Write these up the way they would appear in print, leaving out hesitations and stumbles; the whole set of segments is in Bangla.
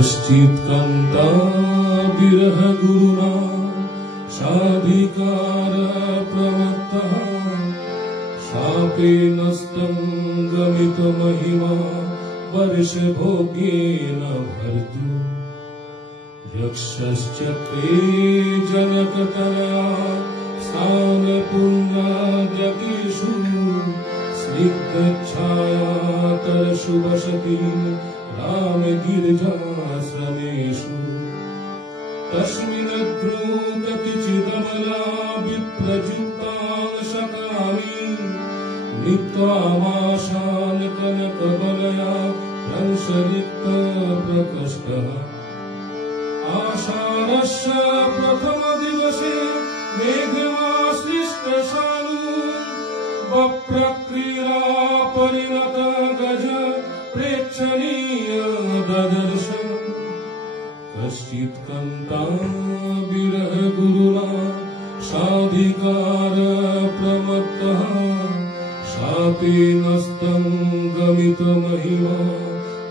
कश्चित् कान्ता विरह गुरुना साधिकार प्रमत्तः शापेनस्तं गमित महिमा वर्ष भोगेन भर्तु यक्षश्चक्रे जनकतनया स्थान पुण्यद्यकीषु स्निग्धच्छायातरशु वसति राम गिरिजाश्रमेषु तस्मिन्नद्रुकतिचिदमला विप्रजुक्तांशकामि नीत्वामाशान् कनकवलया हंसरिक्तप्रकष्टः आषाढस्य प्रथमदिवसे मेघमाश्लिष्टशालु वप्रक्रीडा परिणत गज प्रेक्षणीय ददर्श कश्चित् कान्ता विरह गुरुना साधिकार प्रमत्तः शापेनस्तं गमित महिमा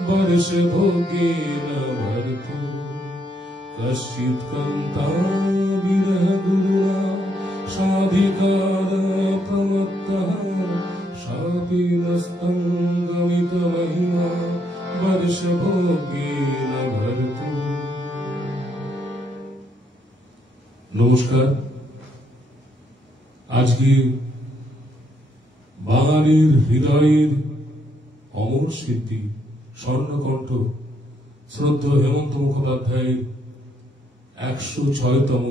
वर्ष भोगेन भर्तु कश्चित् कान्ता विरह गुरुना साधिकार प्रमत्तः शापेनस्तं गमित महिमा वर्ष भोगेन भर्तु। नमस्कार। আজকে বাঙালির হৃদয়ের অমর শিল্পী স্বর্ণকণ্ঠ শ্রদ্ধেয় হেমন্ত মুখোপাধ্যায়ের 106তম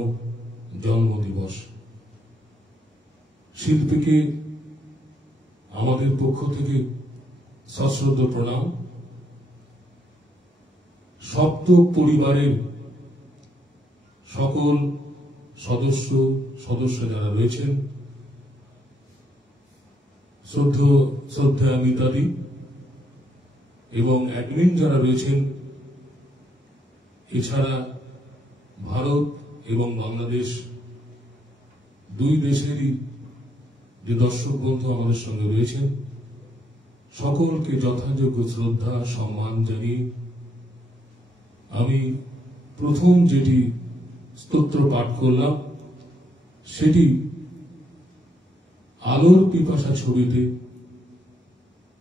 জন্মদিবস। শিল্পীকে আমাদের পক্ষ থেকে সশ্রদ্ধ প্রণাম। সপ্ত পরিবারের সকল সদস্য যারা রয়েছেন, শ্রদ্ধা মিতাদি এবং অ্যাডমিন যারা রয়েছেন, এছাড়া ভারত এবং বাংলাদেশ দুই দেশেরই যে দর্শক বন্ধু আমাদের সঙ্গে রয়েছেন, সকলকে যথাযোগ্য শ্রদ্ধা সম্মান জানিয়ে আমি প্রথম যেটি স্তোত্র পাঠ করলাম সেটি আলোর পিপাসা ছবিতে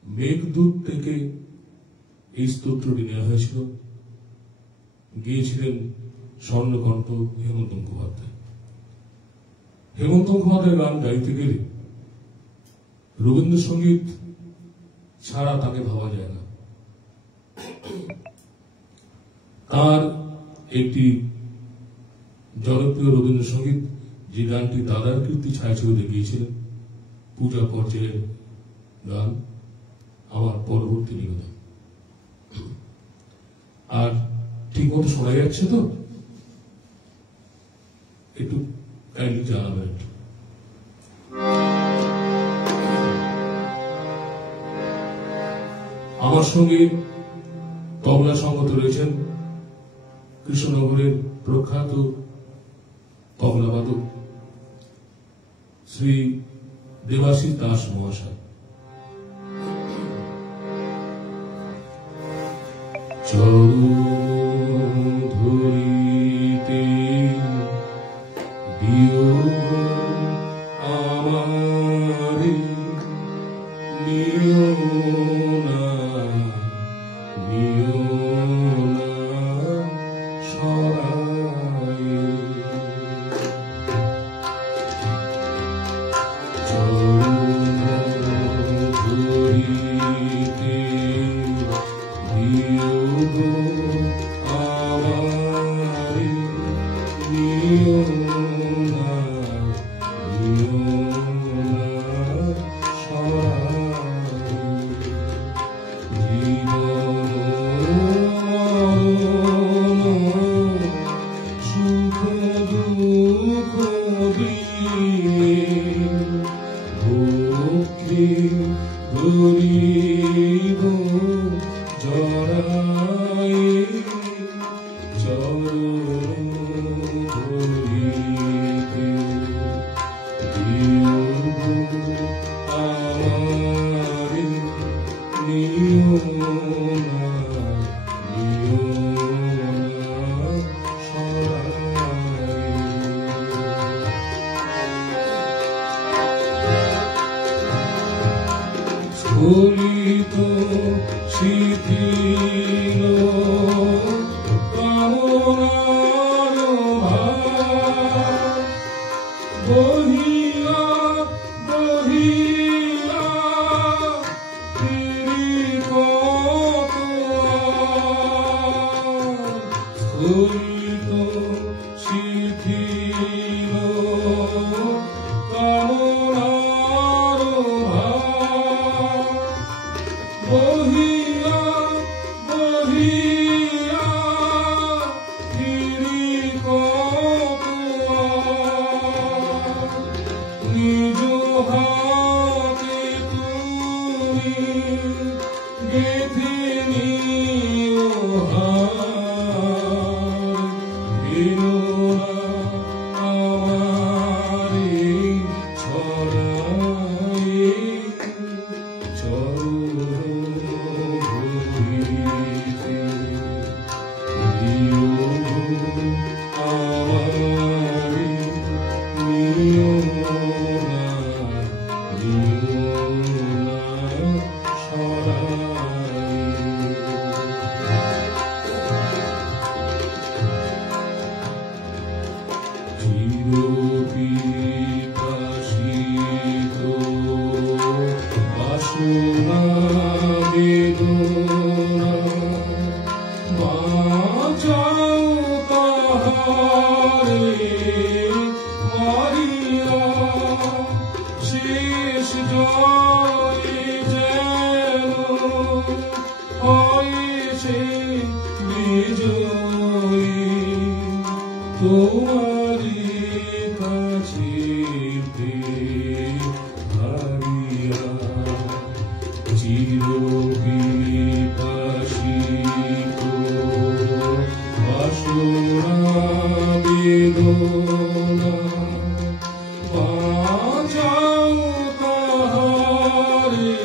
মেঘদূত থেকে এই স্তোত্রটি নেওয়া হয়েছিল। গিয়েছিলেন স্বর্ণকণ্ঠ হেমন্ত মুখোপাধ্যায়। হেমন্ত মুখোপাধ্যায় গান গাইতে গেলে রবীন্দ্রসঙ্গীত ছাড়া তাকে ভাবা যায় না। তার একটি জনপ্রিয় রবীন্দ্রসঙ্গীত, যে গানটি দাদার কীর্তি ছায়াছবিতে গিয়েছিলেন, পূজা পর্যায়ের গান, আমার পরবর্তী নিবেদন। আর ঠিক মতো শোনা যাচ্ছে তো? একটু কাইন্ডলি জানাবেন। আমার সঙ্গে তবলা সঙ্গত রয়েছেন কৃষ্ণনগরের প্রখ্যাত তবলাবাদক শ্রী দেবাশিস দাস মহাশয়। চরণ ধরিতে দিও আমারে, নিও না সরায়ে। চরণ ধরিতে দিও আমারে, নিও না স্খলিত শিথিল কামনার ভার বহিয়া বহিয়া ফিরি কত স্খলিত শিথিল কামনার ভার বহিয়া বহিয়া ফিরি কত নিজ হাতে তুমি গেঁথে নিও হার ফিরো না আমারে ছড়াই চরণ ভরিতে দিও আমারে নিও না সরাই চিরবিকাশিত বাসনা বেদনা বাঁচাও তাহারে মারিয়া শেষ জয় যেন হয় সে বিজয়ী তোমারি কাছে হারিয়া চিরবিকাশিত বাসনা বেদনা বাঁচাও তাহারে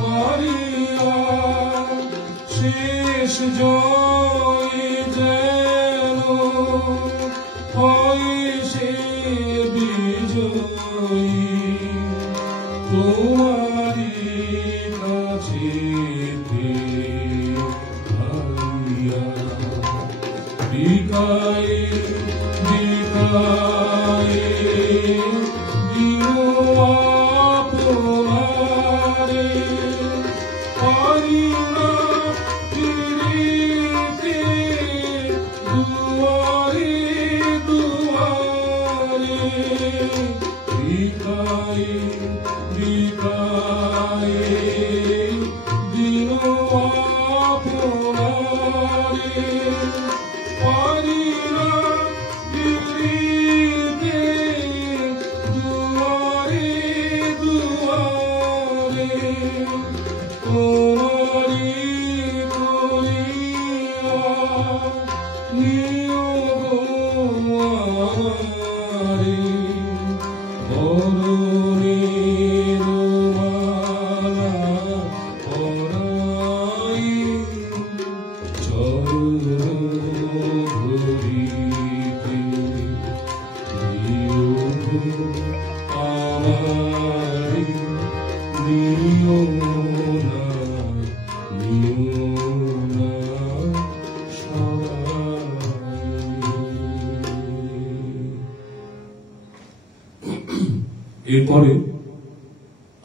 মারিয়া শেষ জয় যেন হয় সে বিজয়ী তোমারি কাছে হারিয়া বিকায় বিকায় দিও আপনারে পারি না ফিরিতে দুয়ারে দুয়ারে বিকায় বিকায় দিও আপনারে পারি না ফিরিতে দুয়ারে দুয়ারে তোমারি করিয়া নিও আমারে বরণের মালা পরাই চরণ ভরিতে দিও আমারে নিও না এরপরে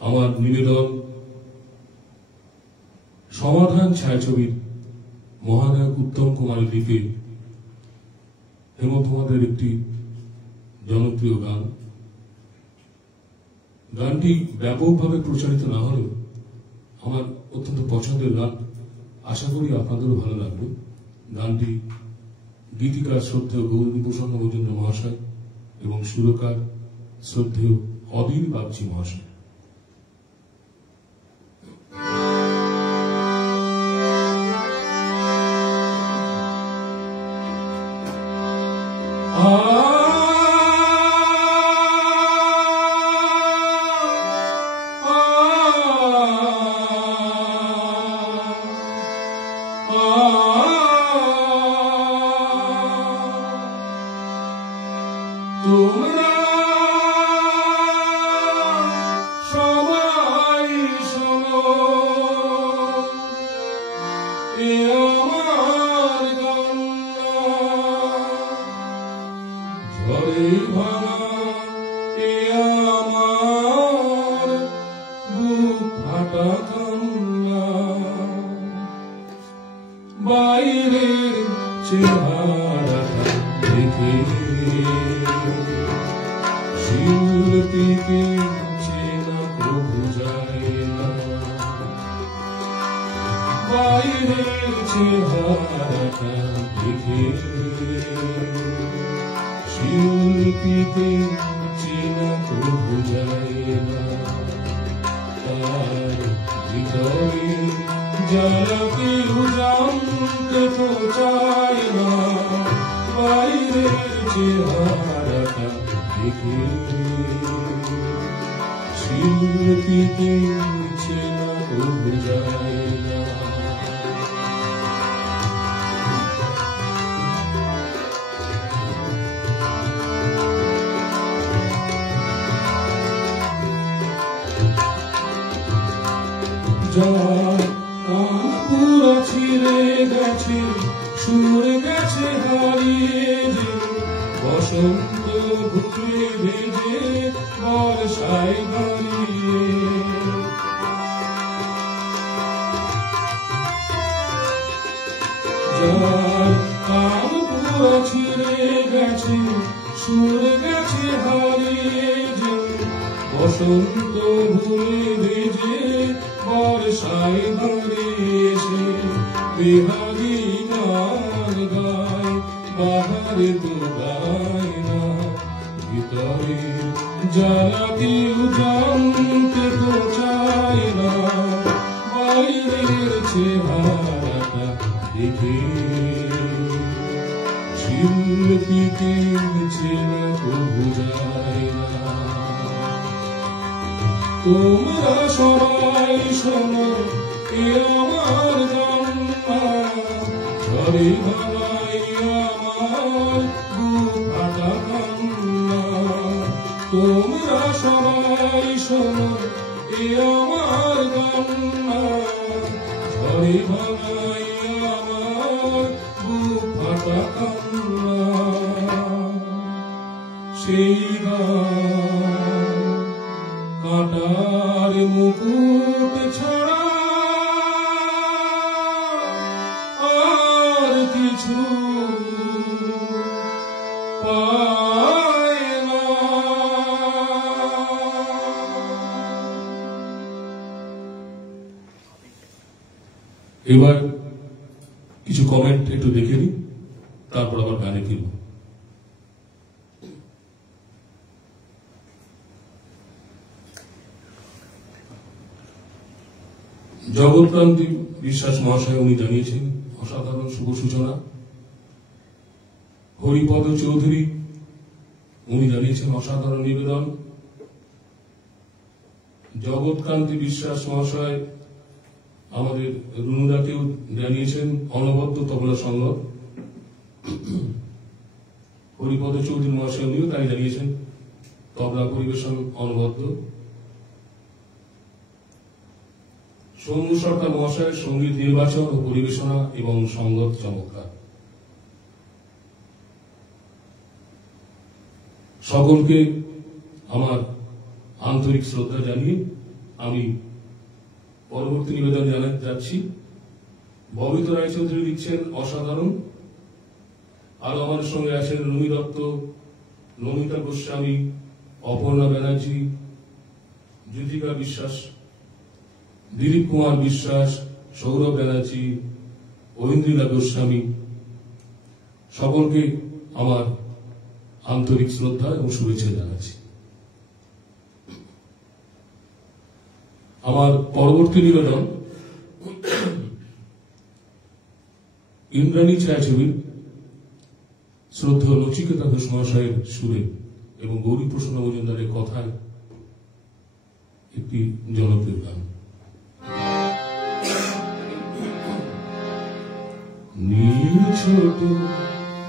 আমার নিবেদন সমাধান ছায়াছবির মহানায়ক উত্তম কুমার লিপে হেমন্তমাদের একটি জনপ্রিয় গান। গানটি ব্যাপকভাবে প্রচারিত না হলেও আমার অত্যন্ত পছন্দের গান, আশা করি আপনাদেরও ভালো লাগবে। গানটি গীতিকার শ্রদ্ধেয় গৌরীভূষণ মজুমদার মহাশয় এবং সুরকার শ্রদ্ধেয় অবীর বাগচি মহাশয়। তোমরা সবাই ভাঙা এ আমার বুক ফাটা কান্না, বাইরের চেহারাটা দেখে শিল্পীকে চেনা প্রভু যায় না, বাইরের চেহারাটা দেখে শিল্পীকে চেনা প্রভু যায় না, তার ভিতরে যারা কেউ জানতে তো চায় না, বাইরের চেহারাটা দেখে শিল্পীকে চেনা প্রভু যায় না। পুরা ছিঁড়ে গেছে, সুর গেছে হারিয়ে যে, বসন্ত ঘুরে ভেজে বর্ষায় দাঁড়িয়ে, যার কান পুরা ছিঁড়ে গেছে, সুর গেছে হারিয়ে যে, বসন্ত ঘুরে ভেজে বর্ষায় দাঁড়িয়ে সে বেহারি গান গায়, বাহারে তো গায় না, ভিতরে যারা কেউ জানতে তো চায় না, বাইরের চেহারাটা দেখে শিল্পীকে চেনা প্রভু যায় না। তোমরা সবাই শোনো এ আমার জান্না, ঝরে ভাঙাই আমার বুক ফাটা কান্না, তোমরা সবাই শোনো এ আমার জান্না, ঝরে ভাঙাই আমার বুক ফাটা কান্না, সেই কাঁটার মুকুট ছাড়া আর কিছু পায় না। এবার কিছু কমেন্ট একটু দেখে নিই, তারপর আবার গানে ফিরব। জগৎক্রান্তি বিশ্বাস মহাশয় উনি জানিয়েছেন অসাধারণ শুভ সূচনা। হরিপদ চৌধুরী উনি জানিয়েছেন অসাধারণ নিবেদন। জগৎক্রান্তি বিশ্বাস মহাশয় আমাদের রুনুদাকেও জানিয়েছেন অনবদ্য তবলা সংগত। হরিপদ চৌধুরী মহাশয় উনিও তাই জানিয়েছেন তবলা পরিবেশন অনবদ্য। সৌম্য সরকার মহাশয়ের সঙ্গীত নির্বাচন ও পরিবেশনা এবং সংগত চমৎকার। সকলকে আমার আন্তরিক শ্রদ্ধা জানিয়ে আমি পরবর্তী নিবেদন জানাতে যাচ্ছি। ববিত রায়চৌধুরী লিখছেন অসাধারণ। আরো আমার সঙ্গে আছেন রুমি দত্ত, নমিতা গোস্বামী, অপর্ণা ব্যানার্জি, জ্যোতিকা বিশ্বাস, দিলীপ কুমার বিশ্বাস, সৌরভ ব্যানার্জি, ঐন্দ্রিলা গোস্বামী। সকলকে আমার আন্তরিক শ্রদ্ধা এবং শুভেচ্ছা জানাচ্ছি। আমার পরবর্তী নিবেদন ইন্দ্রাণী ছায়াছবি শ্রদ্ধেয় নচিকেতা ঘোষ মহাশয়ের সুরে এবং গৌরী প্রসন্ন মজুমদারের কথায় একটি জনপ্রিয় গান। নীল ছোট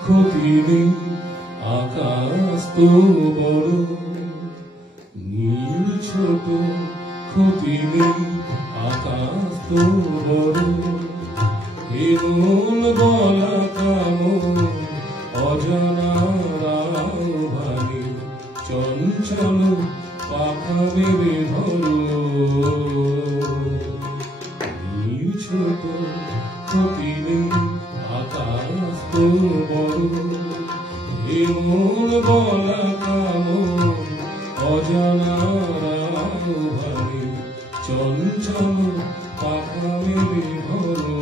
ক্ষতি নেই আকাশ তো বড়, নীল ছোট ক্ষতি নেই আকাশ তো বড়, এমন বলা কামো অজানা ভাগে চঞ্চল পাখা মেলে ধরো ছোট কোকিলে আকাশ তো বড় এমন বলা কামন অজানা ভাবে চঞ্চল পাখা মেলে ধরো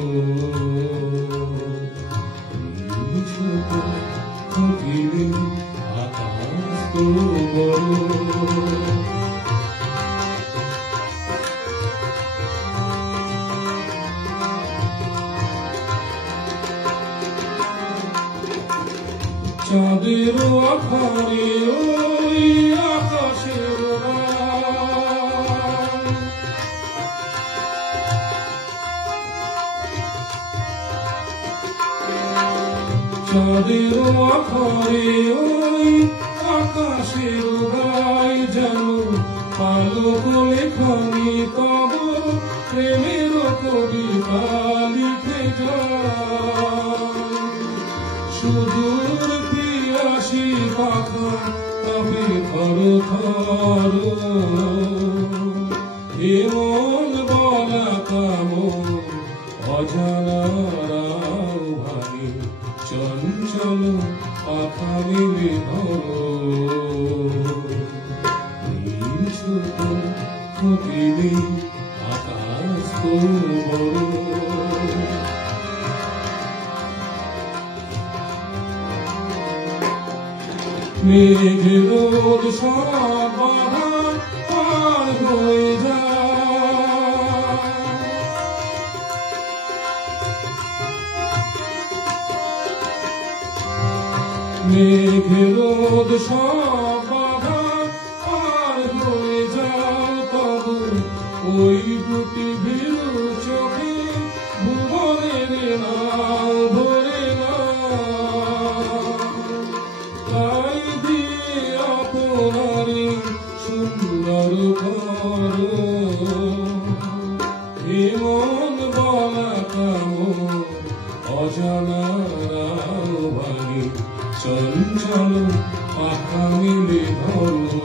ছোট কোকিলে আকাশ তো বড় চাঁদের আধারে ওই আকাশের চাঁদের আধারে ওই আকাশের গায় যেন পালক লেখনি তব প্রেমের কবিতা লিখে যায় সুদূর পিয়াসী পাখা তবে থর থর এমন বলা কামন অজানা ভাবে চঞ্চল পাখা মেলে ধরো ছোট কোকিলে আকাশ তো বড় মেঘের রোদ সব বাধা পার হয়ে যায় মেঘের রোদ সব বাধা পার হয়ে যায় তবু ওই দুটি ভীরু চোখে ভুবনের নাও ধরে না সুন্দর ঘর এমন বলা কামন অজানা ভাগে চঞ্চল পাখা মেলে ধরো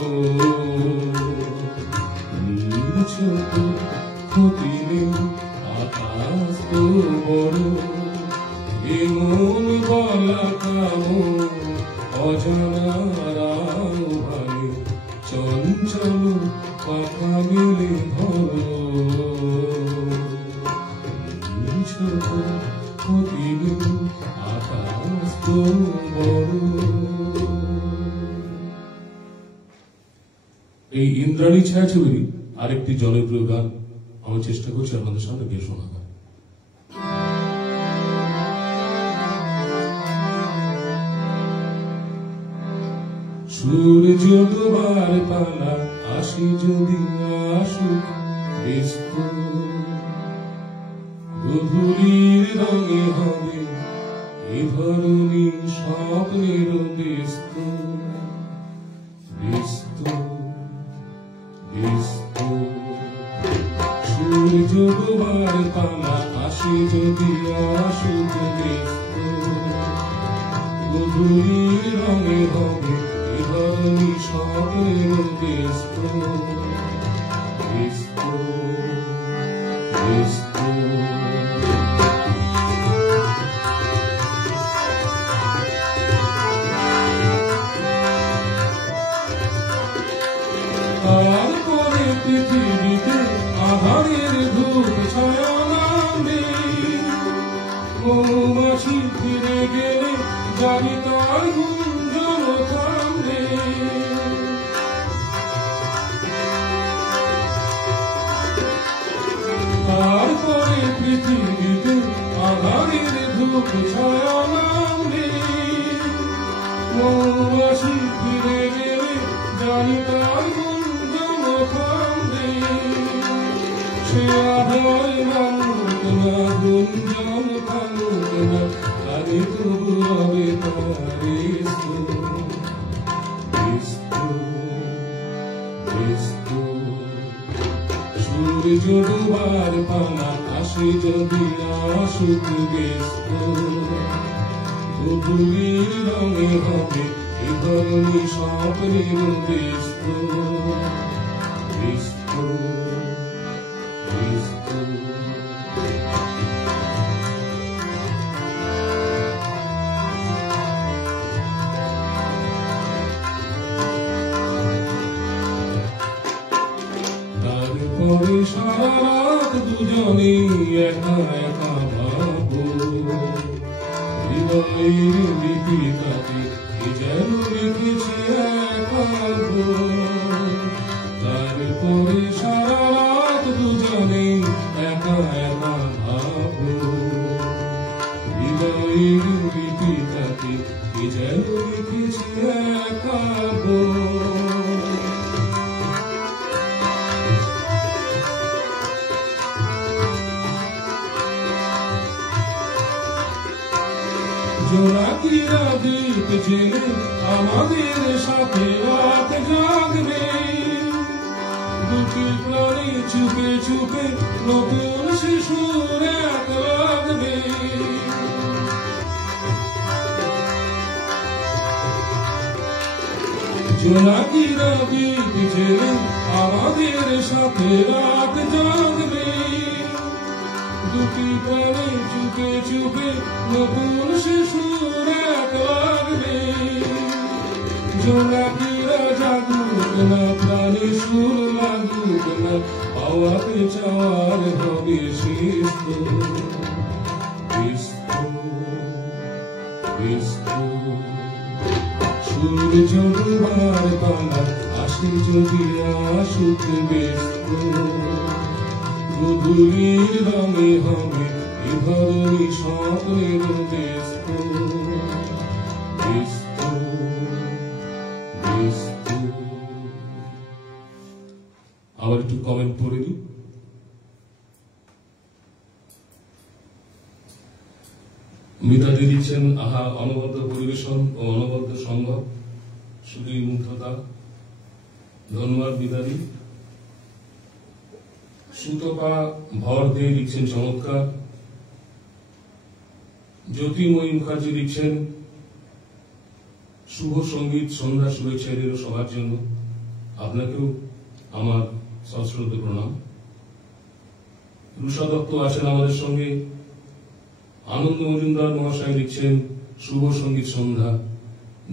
ছোট কোকিলে আকাশ তো বড় এমন বলা কামন অজানা ভাগে চঞ্চল পাখা মেলে ধরো ছোট কোকিলে আকাশ তো বড়। এই ইন্দ্রাণী ছায়াছবির আরেকটি জনপ্রিয় গান আমি চেষ্টা করছি আপনাদের সামনে গিয়ে শোনাবার। সূর্য ডোবার পালা আসি যদি আসুক ব্যস্ত গধূলির রঙে হবে এ ধরনী স্বপ্নের ব্যস্ত ব্যস্ত ব্যস্ত সূর্য ডোবার পালা আসি যদি আসুক ব্যস্ত গধূলির রঙে হবে ধরনী স্বপ্নের ব্যস্ত ব্যস্ত ব্যস্ত তারপরে পৃথিবীতে আধারের ধূপ ছায়া নামবে মৌমাছি ফিরে গেলে জানি তার গুঞ্জন থামবে তারপরে পৃথিবীতে আধারের ধূপ ছায়া নামবে মৌমাছি ফিরে গেলে জানি তার গুঞ্জন থামবে সে আধার মানুষ না গুঞ্জন থামুক না আমি তবু হবে তারে সূর্য ডোবার পালা আসে যদি আসুক ব্যস্ত গধূলির রঙে হবে এ ধরণী স্বপ্নের ব্যস্ত ব্যস্ত ব্যস্ত। তারপরে সারা রাত দুজনে একা একা ভাবো, হৃদয়ের লিপিটাকে যেন লিখেছে একান্ত। তারপরে সারা রাত দুজনে একা একা ভাবো, হৃদয়ের লিপিটাকে যেন লিখেছে একান্ত। জোনাকিরা দ্বীপ জেলে আমাদের সাথে রাত জাগবে, দুটি প্রাণী চুপে চুপে নতুন শিশুর এক লাগবে। জোনাকিরা দ্বীপ জেলে আমাদের সাথে রাত জাগবে, দুটি প্রাণী চুপে চুপে নতুন শিশুর এক লাগবে। জোনাকিরা জাগুক না, প্রাণী সুর লাগুক না, পাওয়াতে চাওয়ার হবে শেষ তো। ব্যস্ত ব্যস্ত সূর্য ডুবার পালা আসে যদি আসুক ব্যস্ত। গধূলির রঙে হবে এ ধরণী স্বপ্নের ব্যস্ত ব্যস্ত ব্যস্ত। আবার একটু কমেন্ট পড়ে দিই। মিতাদি লিখছেন, আহা অনবদ্য পরিবেশন ও অনবদ্য সংঘ, শুধুই মুগ্ধতা। ধন্যবাদ মিতাদি। সুতপা ভর দিয়ে লিখছেন চমৎকার। জ্যোতির্ময়ী মুখার্জি লিখছেন, শুভ সঙ্গীত সন্ধ্যা শুভেচ্ছা এল সবার জন্য, আপনাকেও আমার সশ্রদ্ধ প্রণাম। রুষা দত্ত আছেন আমাদের সঙ্গে। আনন্দ মজুমদার মহাশয় লিখছেন, শুভ সঙ্গীত সন্ধ্যা,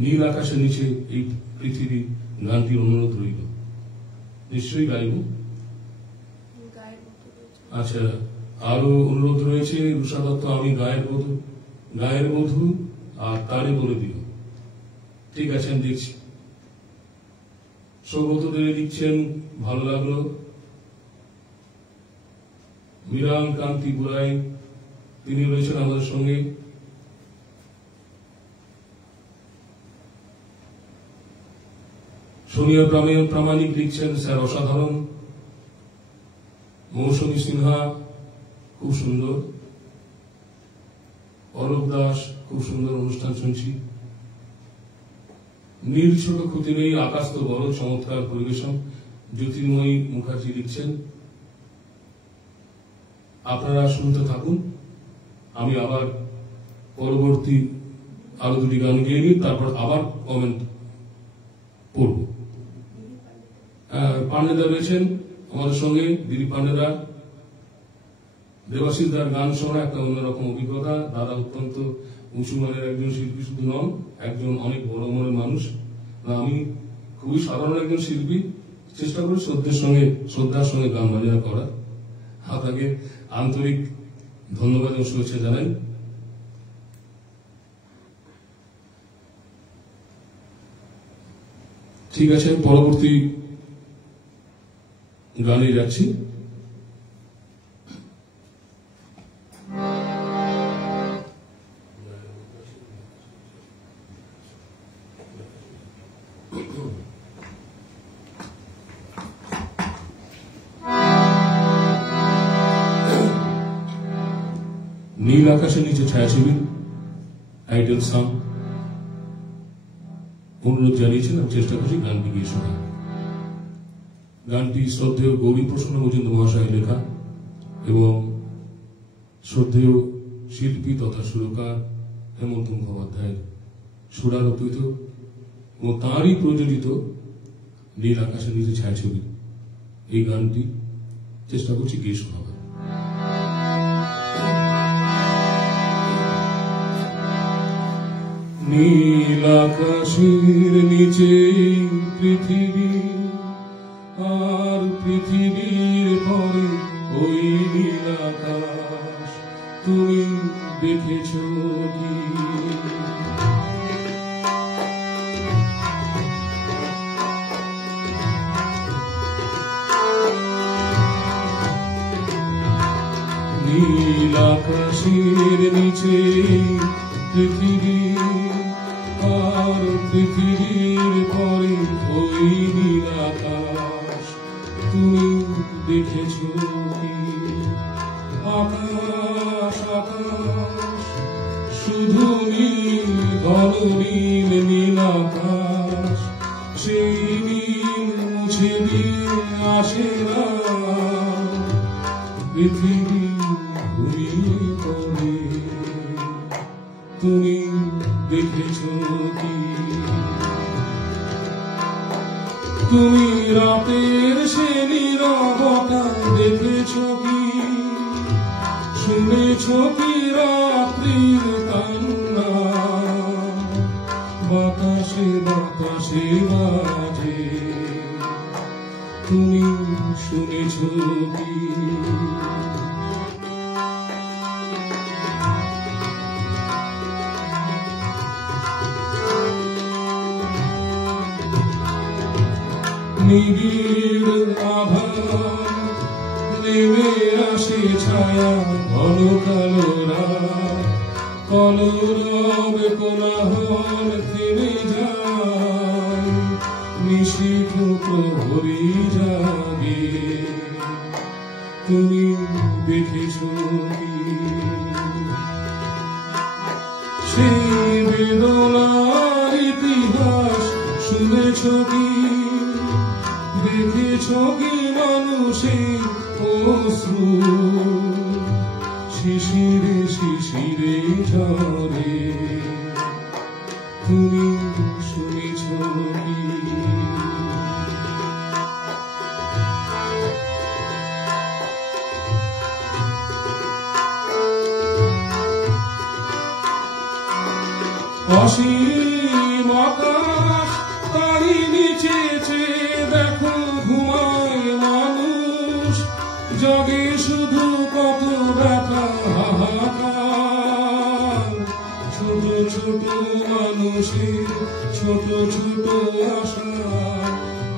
নীল আকাশের নিচে এই পৃথিবী, গানটির অনুরোধ রইল। নিশ্চয়ই গাইব। আচ্ছা, আরো অনুরোধ রয়েছে রুষা দত্ত, আমি গায়ের বধূ আর তারে বলে দিও। ঠিক আছে, আমি দেখছি। সৌগত দে লিখছেন, ভালো লাগলো। মীরান কান্তি বুড়াই তিনি রয়েছেন আমাদের সঙ্গে। সোনিয়া প্রামাণিক লিখছেন, স্যার অসাধারণ। মৌসুমী সিনহা খুব সুন্দর। অলোক দাস খুব সুন্দর অনুষ্ঠান শুনছি। নীল ছোট ক্ষতি নেই, আকাশ তো বড়, চমৎকার পরিবেশন। জ্যোতির্ময়ী মুখার্জি লিখছেন, আপনারা শুনতে থাকুন, আমি আবার পরবর্তী আরো দুটি গান গিয়ে নিই, তারপর আবার কমেন্ট পড়ব। পান্ডেদা রয়েছেন আমাদের সঙ্গে, দিলীপ পান্ডেদা। দেবাশিস দার গান শোনা একটা অন্যরকম অভিজ্ঞতা। দাদা অত্যন্ত উঁচু মানের একজন শিল্পী শুধু নন, একজন অনেক বড় মনের মানুষ। আমি খুবই সাধারণ একজন শিল্পী, চেষ্টা করি শ্রদ্ধার সঙ্গে গান বাজনা করা। আপনাকে আন্তরিক ধন্যবাদ এবং শুভেচ্ছা জানাই। ঠিক আছে, পরবর্তী গানে যাচ্ছি। নীল আকাশের নিচে ছায়াছবির টাইটেল সং অনুরোধ জানিয়েছেন, আমি চেষ্টা করছি গানটি গিয়ে শোনা। গানটি শ্রদ্ধেয় গৌরী প্রসন্ন মজুমদার মহাশয়ের লেখা এবং শ্রদ্ধেয় শিল্পী তথা সুরকার হেমন্ত মুখোপাধ্যায়ের সুরারোপিত এবং তাঁরই প্রযোজিত নীল আকাশের নিচে ছায়াছবি এই গানটি চেষ্টা করছি গেয়ে শোনাবার। নীল আকাশের নিচে পৃথিবী, আর পৃথিবীর পরে ওই নীল আকাশ তুমি দেখেছ কি? নীল আকাশের নিচে পৃথিবী, আর পৃথিবীর পরে ওই নীল আকাশ তুমি দেখেছ কি? আকাশ আকাশ শুধু নীল, ঘন নীল নীল আকাশ, সেই নীল মুছে দিন আসে না, পৃথিবী ঘুমিয়ে পড়ে তুমি দেখেছ কি? তুমি রাতের সে নীরবতা দেখেছ কি? শুনেছ কি রাত্রির কান্না? বাতাসে বাতাসে বাজে, তুমি শুনেছ কি? নিবিড় আধার নেমে আসে ছায়া, ঘন কালো রাত, কলরব কোলাহল থেমে যায়, নিশীথ প্রহরী জাগে, তুমি দেখেছ কি? সেই বেদনার ইতিহাস শুনেছ কি? দেখেছ কি মানুষের অশ্রু শিশিরে শিশিরে ঝরে, তুমি শুনেছ কি? অসীম আকাশ তারই নিচে দেখো ঘুমায় মানুষ, জগে শুধু কত ব্যথা হাহাকার, ছোট ছোট মানুষের ছোট ছোট আশা,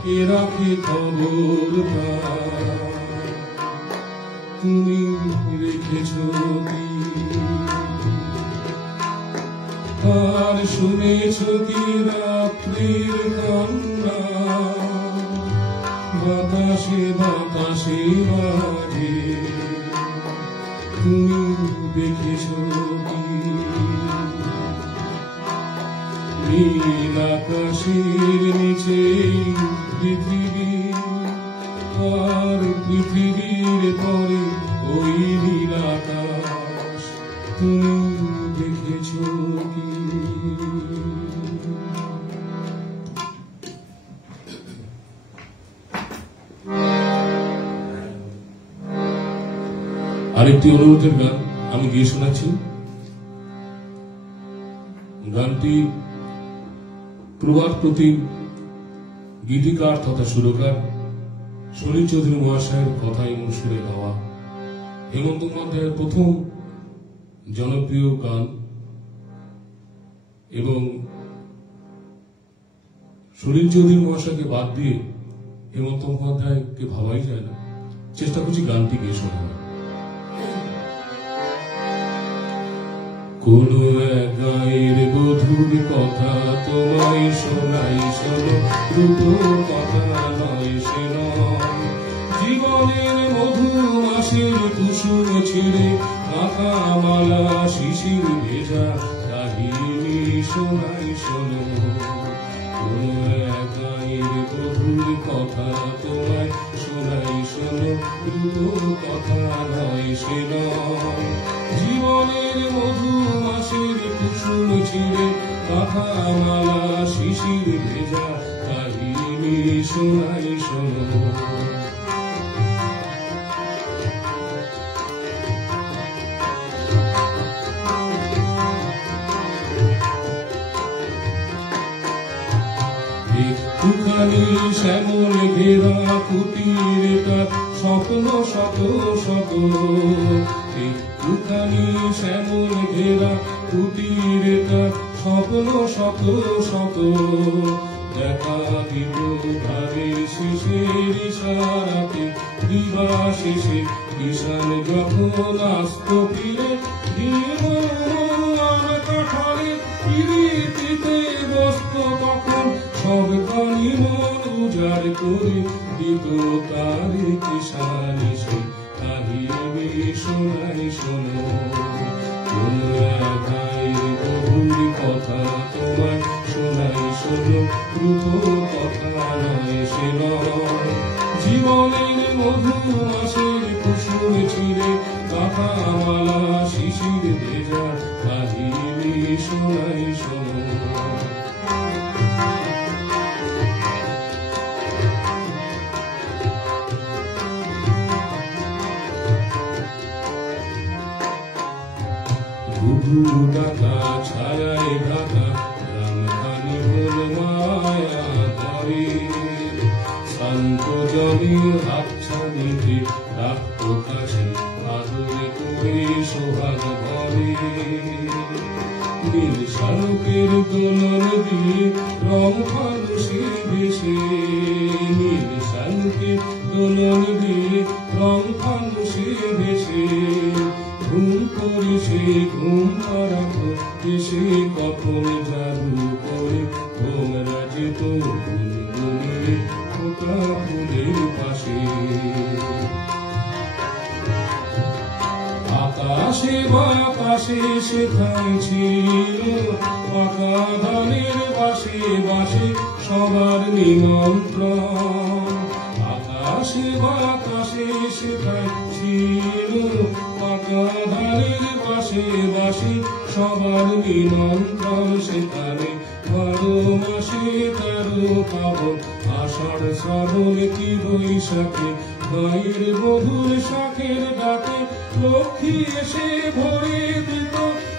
কে রাখে খবর তুমি রেখেছ কি? আর শুনেছ কি রাত্রির কান্না? বাতাসে বাতাসে বাজে, তুমি দেখেছ কি? নীল আকাশের নিচে পৃথিবী, আর পৃথিবীর পরে ওই নীল আকাশ তুমি দেখেছ কি? আরেকটি অনুরোধের গান আমি গিয়ে শোনাচ্ছি। গানটি প্রভাত প্রতিম গীতিকার তথা সুরকার সলিল চৌধুরী মহাশয়ের কথা এবং সুরে গাওয়া, হেমন্ত মুখোপাধ্যায়ের প্রথম জনপ্রিয় গান, এবং সলিল চৌধুরী মহাশয়কে বাদ দিয়ে হেমন্ত মুখোপাধ্যায়কে ভাবাই যায় না। চেষ্টা করছি গানটি গিয়ে শোনাবার। কোন এক গায়ের বধুর কথা তোমায় শোনাই, শোনো দুটো কথা নয় সে নয়, জীবনের মধু মাসের কুসুম ছিঁড়ে মাথা মালা শিশির ভেজা কাহিনী শোনাই, শোনো কোন এক গায়ের বধুর কথা তোমায় শোনাই, শোনো দুটো কথা নয় সে নয়, জীবনের মধু মাসের কুসুম ছিঁড়ে মাথা মালা শিশির ভেজা কাহিনী শোনাই শোনো। একটুখানি শ্যামল ঘেরা কুটিরে তার স্বপ্ন শত শত, একটুখানি শ্যামল ঘেরা কুটিরে তার স্বপ্ন শত শত। দেখা দিত ধারের শেষের ইশারাতে দিবা শেষে কিষান যখন আসত ফিরে, কাঠালের পিড়িতে বসত তখন সব কানি মন উজাড় করে দিত তার কিষান এসে কাহিনী শোনাই শোনো। কোন ভাইয়ের বহুর কথা তোমায় শোনাই শোনো, রূপ কথা নয় সে নয়। জীবনের মধু মাসের কুসুম ছিঁড়ে কাঁথামালা শিশির ভেজা কাহিনী শোনাই শোনো। ঘুঘু ডাকা ছায়ায় ঢাকা গ্রামখানি বল মায়া ধরে, শান্ত জলের হাতছানিতে রাখত কাছে আদরে করে সোহাগ ভরে। নীল শালুকের দোলন দিয়ে রং ফানুষে ভেসে, নীল শালুকের দোলন দিয়ে রং ফানুষে ভেসে। ঘুম করে সে ঘুম পাড়াত এসে কখন জাদু করে ঘুমরা যেত গুনগুনিয়ে ফোটা ফুলের পাশে। আকাশে বাতাসে সেখানে ছিল পাকা ধানের বাসে বাসে সবার নিমন্ত্রণ। আকাশে বাতাসে সেখানে ছিল পাকা ধানের বাসে বাসে সবার নিমন্ত্রণ। সেখানে 12 মাসে 13 পাবন আষাঢ় শ্রাবণ কি বৈশাখে গায়ের বধুর শাখের ডাকে লক্ষ্মী এসে ভরে দিত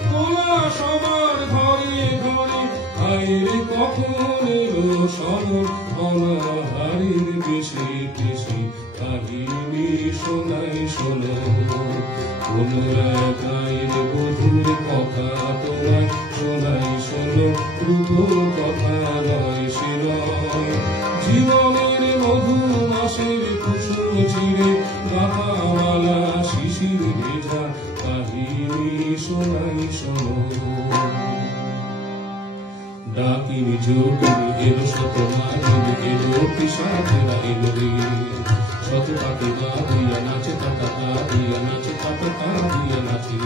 কোলা সবার ঘরে ঘরে। আয়ের কখন এলো সমর অনাহারের বেশে বেশে কাহিনী শোনাই শোনো। কোনরা গায়ের বধুর কথা তোমায় শোনাই শোনো, রূপ কথা নয় সে নয়। জীবনের মধু মাসের কুসুম ছিঁড়ে কাঁথামালা শিশির ভেজা কাহিনী শোনাই শোনো। ডাকিনি যোগিনী এলো শত মাগিনী এলো পিশাচেরা এলো রে, শত পাতে গা দিয়া নাচে তাতা গা দিয়া নাচে তাতা গা দিয়া নাচে।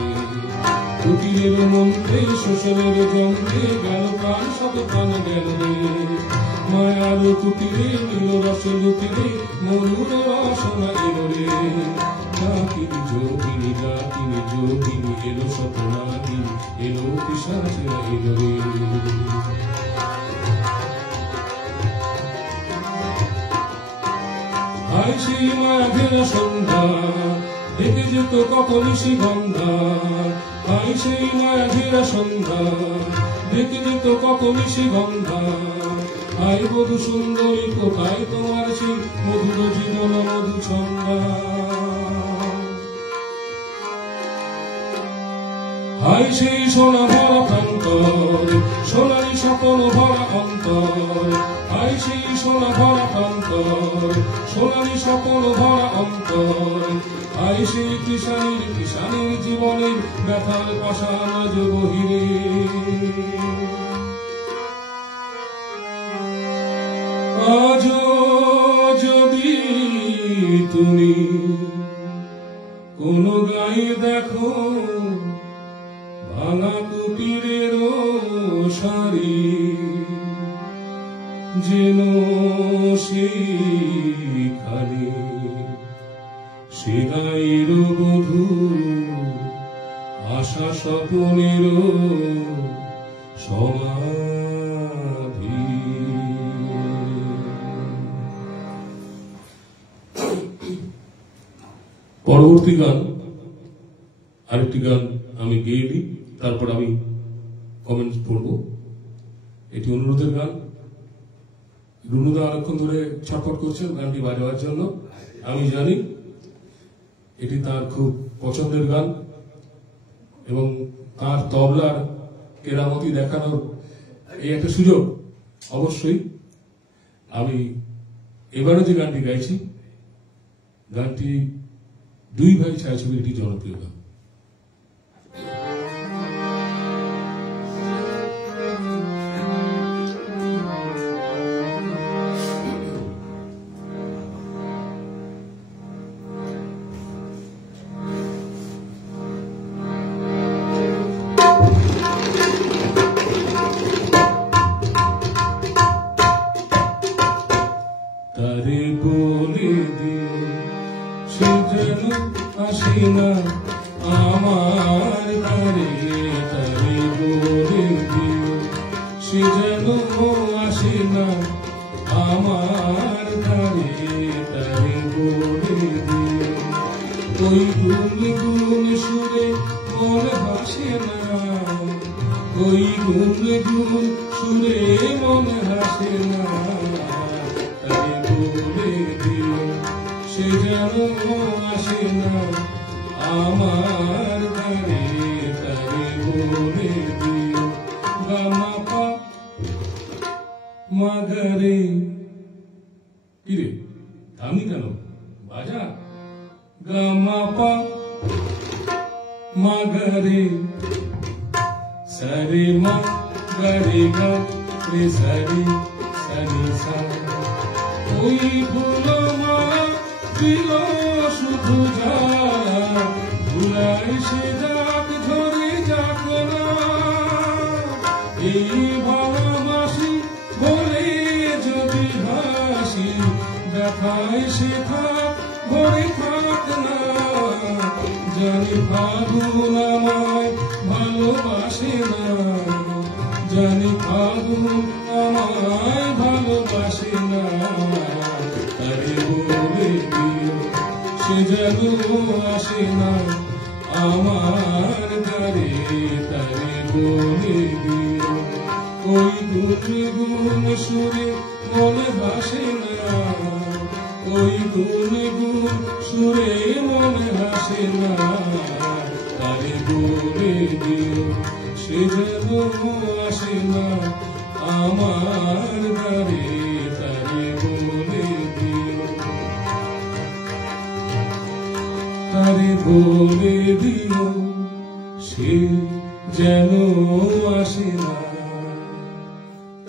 কুটিরের মন্ত্রে শোষণের যন্ত্রে গেল প্রাণ শত প্রাণ গেল রে। মায়ার কুটিরে নীল রসে লুটিরে মরুর বাসনা এলো রে। ডাকিনি যোগিনী এলো শত মাগিনী এলো পিশাচেরা এলো রে। হাই সেই মাঘের সন্ধ্যা দেখে যেত কত নিশি গন্ধা। হাই সেই মাঘের সন্ধ্যা দেখে যেত কত নিশি গন্ধা। হাই বধূ সুন্দরী কোথায় তোমার সেই মধুর জীবন মধু ছন্দা। হাই সেই সোনা ভরা প্রান্তর সোনালি স্বপ্ন ভরা অন্তর। হাই সেই সোনা ভরা প্রান্তর সোনালি স্বপ্ন ভরা অন্তর। হাই সেই কিষানের জীবনের ব্যথার পাষাণ যোগ হিরে। আজ যদি তুমি কোন গায়ে দেখো ভাঙা কুটিরের সারি, যেন সেই খালি সে গায়ের বধূ আশা স্বপনের সমাধি। পরবর্তী গান আরেকটি গান আমি গেয়ে দিই, তারপর আমি কমেন্ট পড়ব। এটি অনুরোধের গান। রুনুদা অনেকক্ষণ ধরে ছটফট করছেন গানটি বাজাবার জন্য, আমি জানি এটি তার খুব পছন্দের গান এবং তার তবলার কেরামতি দেখানোর এই একটা সুযোগ। অবশ্যই আমি এবারে যে গানটি গাইছি, গানটি দুই ভাই ছায়াছবির একটি জনপ্রিয় গান। তারে বলে দিও সে যেন আসে না আমার ধারে, তারে বলে দিও সে যেন আসে না আমার ধারে, তারে বলে দিও ওই গুন গুন সুরে মন হাসে না, ওই গুন গুন সুরে মন হাসে না, সে যেন আসে না আমার ধারে, তারে বলে দিও গামাপা মাগারে। কিরে থামি কেন, বাজা। গামাপা মাগারে সারে মা গারে গা রে সারে সানি সা, ওই ফুলো মালা দিল শুধু জ্বালা, ভুলাই সে যাক ধরে যাক না, এই ভালোবাসি বলে যদি হাসি, দেখায় সে থাক ভরে থাক না, জানি ফাগুন আমায় ভালোবাসে না, জানি ফাগুন আমায় ভালোবাসে না, তারে বলে দিও সে যেন আসে না আমার ধারে, তারে বলে দিও ওই গুন গুন সুরে মনে ভাসে না, ওই গুন গুন সুরে মনে ভাসে না, তারে বলে দিও সে যেন আসে না আমার ধারে, তারে বলে দিও, তারে বলে দিও সে যেন আসে না,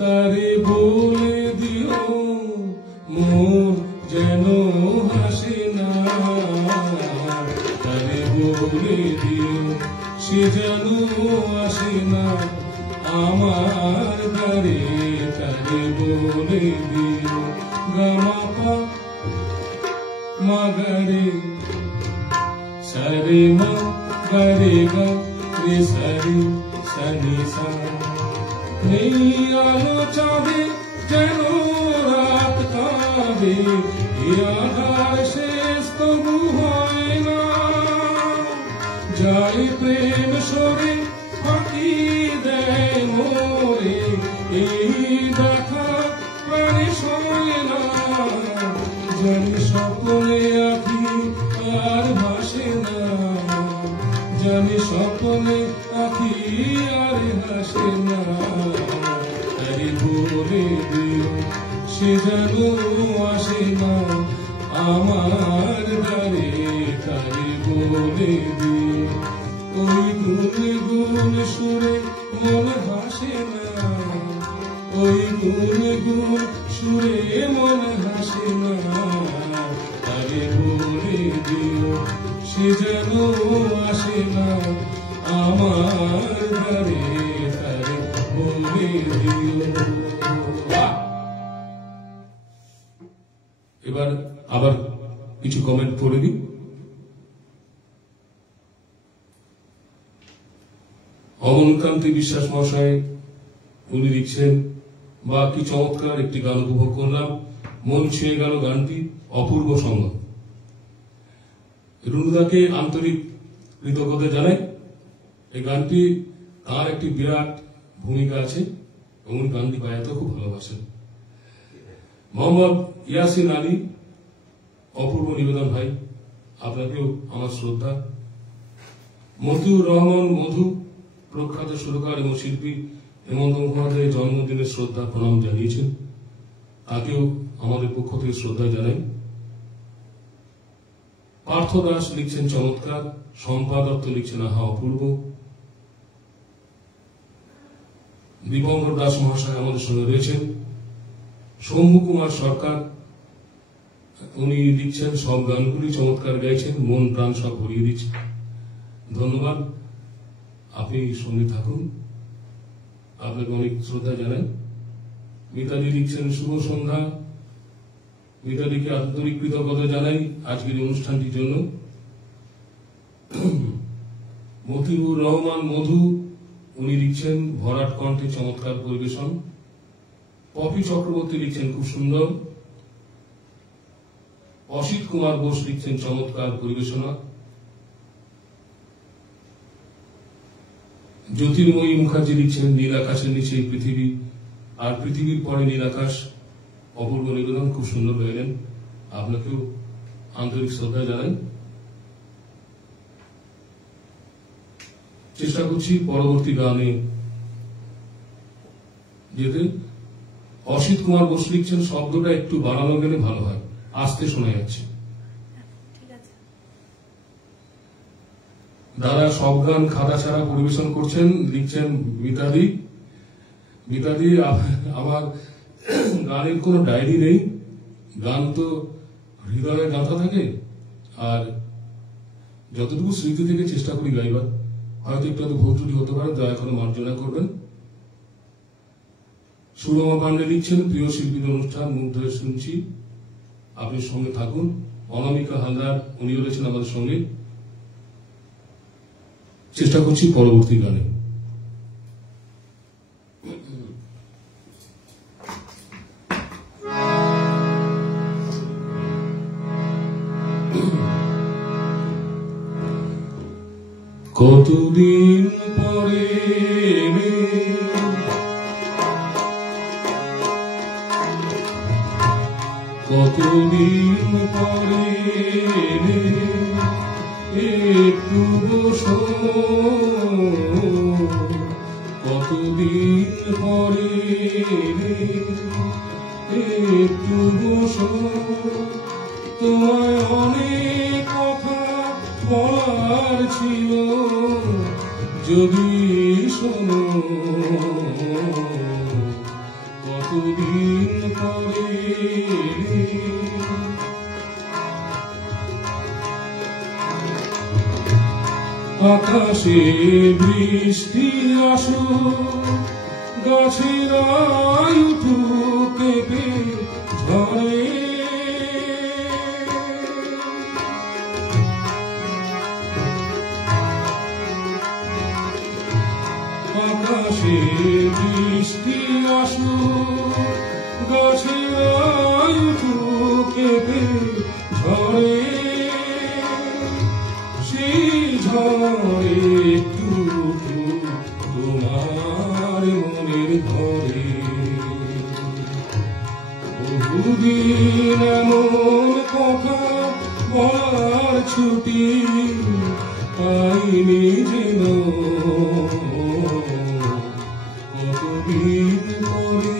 তারে বলে দিও মন যেন হাসে না, তারে বলে দিও সে যেন আসে না আমার ধারে, তারে বলে দিও গামাপা মাগারে সারে মা গারে গা রে সারে সানি সা, নেই আলো চাঁদে যেন রাত কাঁদে, আধার শেষ তবু হয় না, যায় প্রেম সরে ফাঁকি দেয় মোরে, এই দেখা প্রাণে সয় না, জানি স্বপ্নে আঁখি আর ভাসে না, জানি স্বপ্নে আঁখি আর হাসে না, তারে বলে দিও সে যেন আসে না আমার ধারে, তারে বলে দিও ওই গুন গুন সুরে মন হাসে না, ওই গুন গুন সুরে মন হাসে না, তারে বলে দিও সে যেন আসে না আমার ধারে, তারে বলে দিও। এবার আবার কিছু কমেন্ট পড়ে দিই। অমনকান্তি বিশ্বাস মহাশয় উনি লিখছেন, বা কি চমৎকার একটি গান উপভোগ করলাম, মন ছুঁয়ে গেল গানটি, অপূর্ব সঙ্গম। রুনুদাকে আন্তরিক কৃতজ্ঞতা জানাই। এই গানটি তার একটি বিরাট ভূমিকা আছে এবং গানটি বাজাতে খুব ভালোবাসেন। মোহাম্মদ ইয়াসিন আলী, অপূর্ব নিবেদন ভাই, আপনাকেও আমার শ্রদ্ধা। মতিউর রহমান মধু, প্রখ্যাত সুরকার এবং শিল্পী হেমন্ত মুখোপাধ্যায়ের জন্মদিনের শ্রদ্ধা প্রণাম জানিয়েছেন, তাকেও আমাদের পক্ষ থেকে শ্রদ্ধা জানাই। পার্থ দাস লিখছেন চমৎকার, শম্পা দত্ত লিখছেন আহা অপূর্ব। দীপঙ্কর দাস মহাশয় আমাদের সঙ্গে রয়েছেন। সৌম্য কুমার সরকার, উনি লিখছেন সব গানগুলি চমৎকার গাইছেন, মন প্রাণ সব ভরিয়ে দিচ্ছেন। ধন্যবাদ, আপনি সঙ্গে থাকুন, আপনাকে অনেক শ্রদ্ধা জানাই। মিতালি লিখছেন শুভ সন্ধ্যা, মিতালিকে আন্তরিক কৃতজ্ঞতা জানাই আজকের অনুষ্ঠানটির জন্য। মতিউর রহমান মধু, উনি লিখছেন ভরাট কণ্ঠে চমৎকার পরিবেশন। পপি চক্রবর্তী লিখছেন খুব সুন্দর। অসিত কুমার বোস লিখছেন চমৎকার পরিবেশনা। জ্যোতির্ময়ী মুখার্জি লিখছেন নীল আকাশের নিচে পৃথিবী, আর পৃথিবীর পরে নীল আকাশ, অপূর্ব নিবেদন, খুব সুন্দর গাইলেন, আপনাকেও আন্তরিক শ্রদ্ধা জানাই। চেষ্টা করছি পরবর্তী গানে যেতে। অসিত কুমার বোস লিখছেন শব্দটা একটু বাড়ানো গেলে ভালো হয়, আস্তে শোনা যাচ্ছে। দাদা সব গান খাতা ছাড়া পরিবেশন করছেন, লিখছেন মিতালি। মিতালি, আমার গানের কোনো ডায়েরি নেই, গান তো হৃদয়ে গাঁথা থাকে, আর যতটুকু স্মৃতি থেকে চেষ্টা করি গাইবার। হয়তো একটু ভুল ত্রুটি হতে পারে, দয়া করে মার্জনা করবেন। সুরমা পান্ডে লিখছেন প্রিয় শিল্পীর অনুষ্ঠান মুগ্ধ হয়ে শুনছি, আপনি সঙ্গে থাকুন। অনামিকা হালদার, উনি রয়েছেন আমাদের সঙ্গে। চেষ্টা করছি পরবর্তী গানে। কতদিন পরে কতদিন পরে একটু বসো, কতদিন পরে একটু বসো, তোমায় অনেক কথা বলার ছিল, যদি শোনো, কতদিন পরে। আকাশে বৃষ্টি আসো, গাছের আয়ু কেঁপে ঝরে, আকাশে বৃষ্টি আসো, গাছের আয়ু কেঁপে ঝরে, সেই ঝরে একটু তোমার মনের ঘরে। বহুদিন এমন কথা বলার ছুটি পাইনি যেন, কতদিন পরে।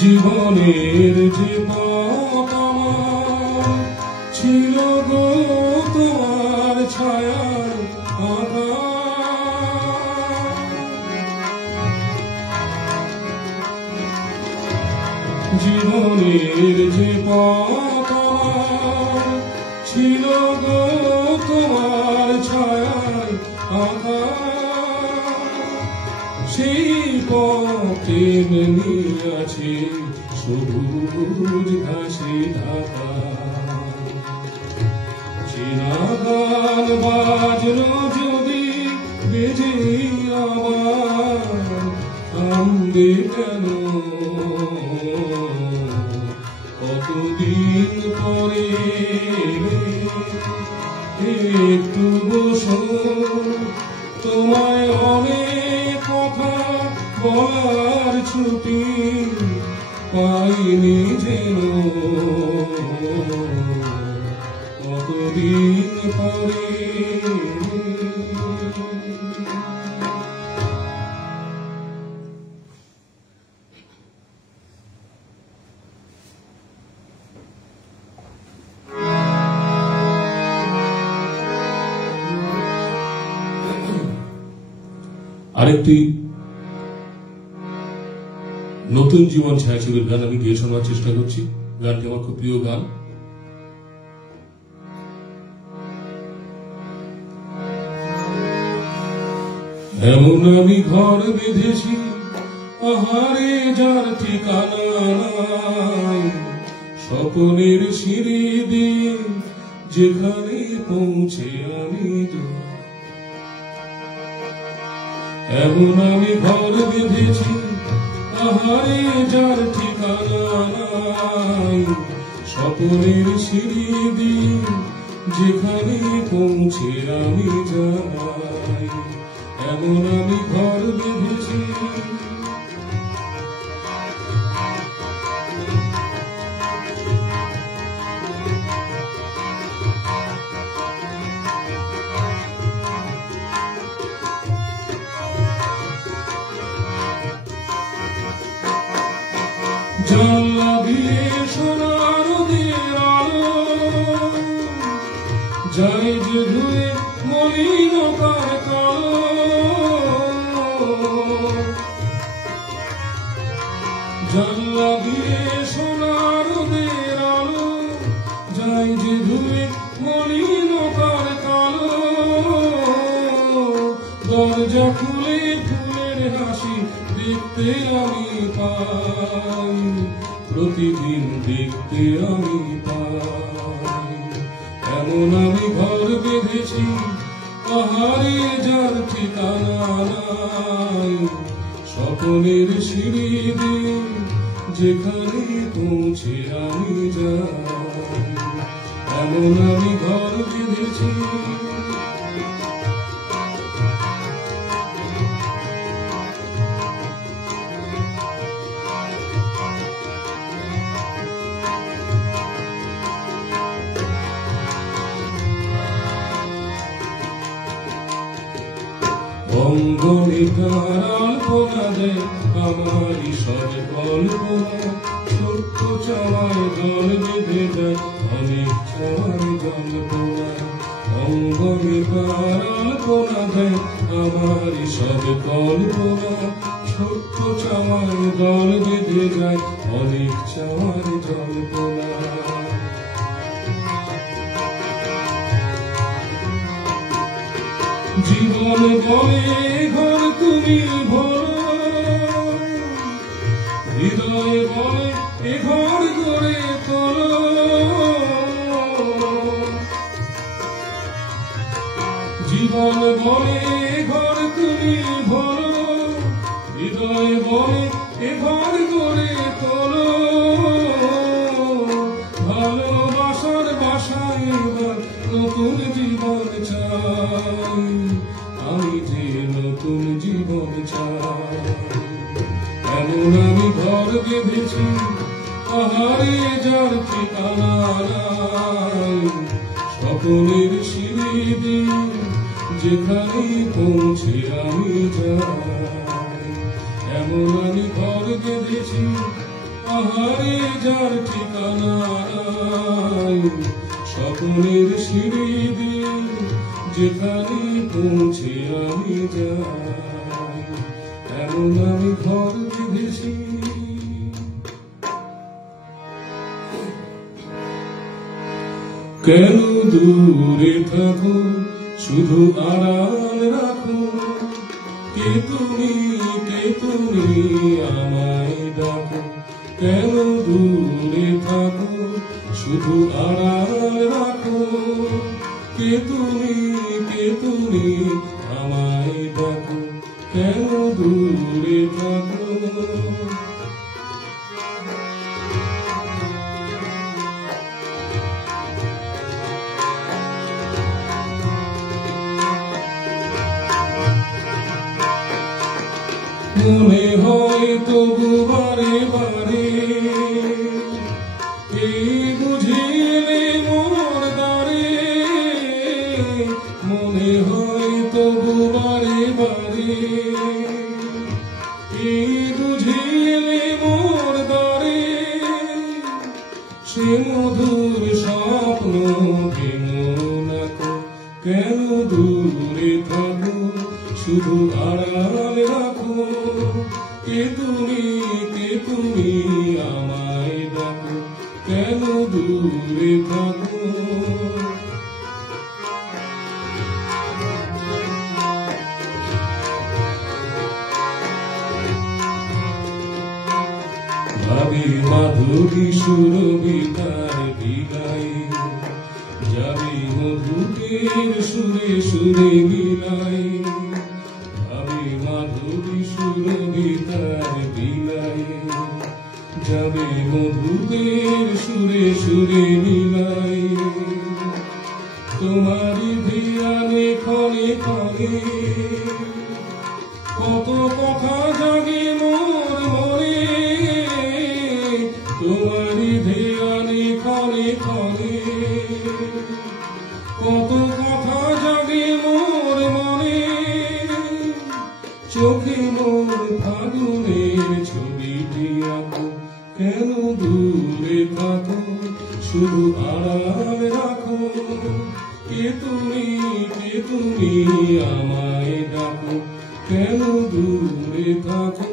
জীবনের যে পথ আমার ছিল গো তোমার ছায়ার আঁকা, জীবনের যে পথ আমার ছিল গো তোমার ছায়ার আঁকা, সেই পথে নেমে আছে সবুজ ঘাসে ঢাকা। চেনা গান বাজলো যদি বেজে আবার থামবে কেন, একটু বসো, তোমায় অনেক কথা বলার ছুটি পাইনি যেন কতদিন পরে। আরেকটি নতুন জীবন ছায়াছবির গান আমি গিয়ে শোনার চেষ্টা করছি। গানটি আমার খুব প্রিয় গান। এমন আমি ঘর বেঁধেছি আহারে যার ঠিকানা নাই, স্বপ্নের সিঁড়ি দিয়ে যেখানে পৌঁছে আমি যাই। এমন আমি ঘর বেঁধেছি আহারে যার ঠিকানা নাই, স্বপ্নের সিঁড়ি দিয়ে যেখানে পৌঁছে আমি যাই। এমন আমি ঘর বেঁধেছি। জানলা দিয়ে সোনার নদীর আলো যায় যে ধুয়ে মলিনতার কালো। জানলা দিয়ে সোনার নদীর আলো যায় যে ধুয়ে মলিনতার কালো। দরজা খুলে ফুলের হাসি দেখতে আমি পাই, প্রতিদিন দেখতে আমি পাই। এমন আমি ঘর বেঁধেছি আহারে যার ঠিকানা নাই, স্বপ্নের সিঁড়ি দিয়ে যেখানে পৌঁছে আমি যাই। এমন আমি ঘর বেঁধেছি। অঙ্গনে কার আলপনা দেয় আমারই সব কল্পনা, ছোট্ট চাওয়ায় জল বেঁধে যায় অনেক চাওয়ায় জল্পনা। অঙ্গনে কার আলপনা দেয় আমারই সব কল্পনা, ছোট্ট চাওয়ায় জল বেঁধে যায় অনেক চাওয়ায় জল্পনা। জীবন বলে ঘর তুমি ভরো, হৃদয় বলে এ ঘর গড়ে তোলো। জীবন বলে ঘর তুমি ভরো, হৃদয় বলে এ ঘর গড়ে তোলো। ভালোবাসার বাসায় এবার নতুন জীবন চাই, আমি যে নতুন জীবন চাই। এমন আমি ঘর বেঁধেছি আহারে যার ঠিকানা নাই, স্বপ্নের সিঁড়ি দিয়ে যেখানে পৌঁছে আমি যাই। এমন আমি ঘর বেঁধেছি আহারে যার ঠিকানা নাই, স্বপ্নের সিঁড়ি দিয়ে যেখানে পৌঁছে আমি যাই। এমন আমি ঘর বেঁধেছি। কেন দূরে থাকো শুধু আড়াল রাখো, কে তুমি আমায় ডাকো। কেন দূরে থাকো শুধু আড়াল রাখো, কে তুমি আমায় ডাকো। কেন দূরে থাকো। মনে হয় তবু বারে বারে এই বুঝিলে মোর দ্বারে, মনে হয় তবু বারে বারে এই বুঝিলে মোর দ্বারে, সে মধুর স্বপ্ন কেন দূরে থাকো, শুধু আড়াল রাখো। কে তুমি আমায় ডাকো, কেন দূরে থাকো। ভাবি মাধুরী সুরবিতার বিলাই, যাবি মধুকের সুরে সুরে মিলাই। ভাবি মাধুরী সুরবিতার বিলাই, যাবি মধুকের সুরে সুরে মিলাই। তোমারি ধিয়ানে ক্ষণে ক্ষণে কত কথা জাগে মোর মনে, তোমারি ধিয়ানে ক্ষণে ক্ষণে কত কথা জাগে মোর মনে। চোখে মোর ফাগুনের ছবিটি আঁকো, কেন দূরে থাকো, শুধু আড়াল রাখো। কে তুমি আমায় ডাকো, কেন দূরে থাকো।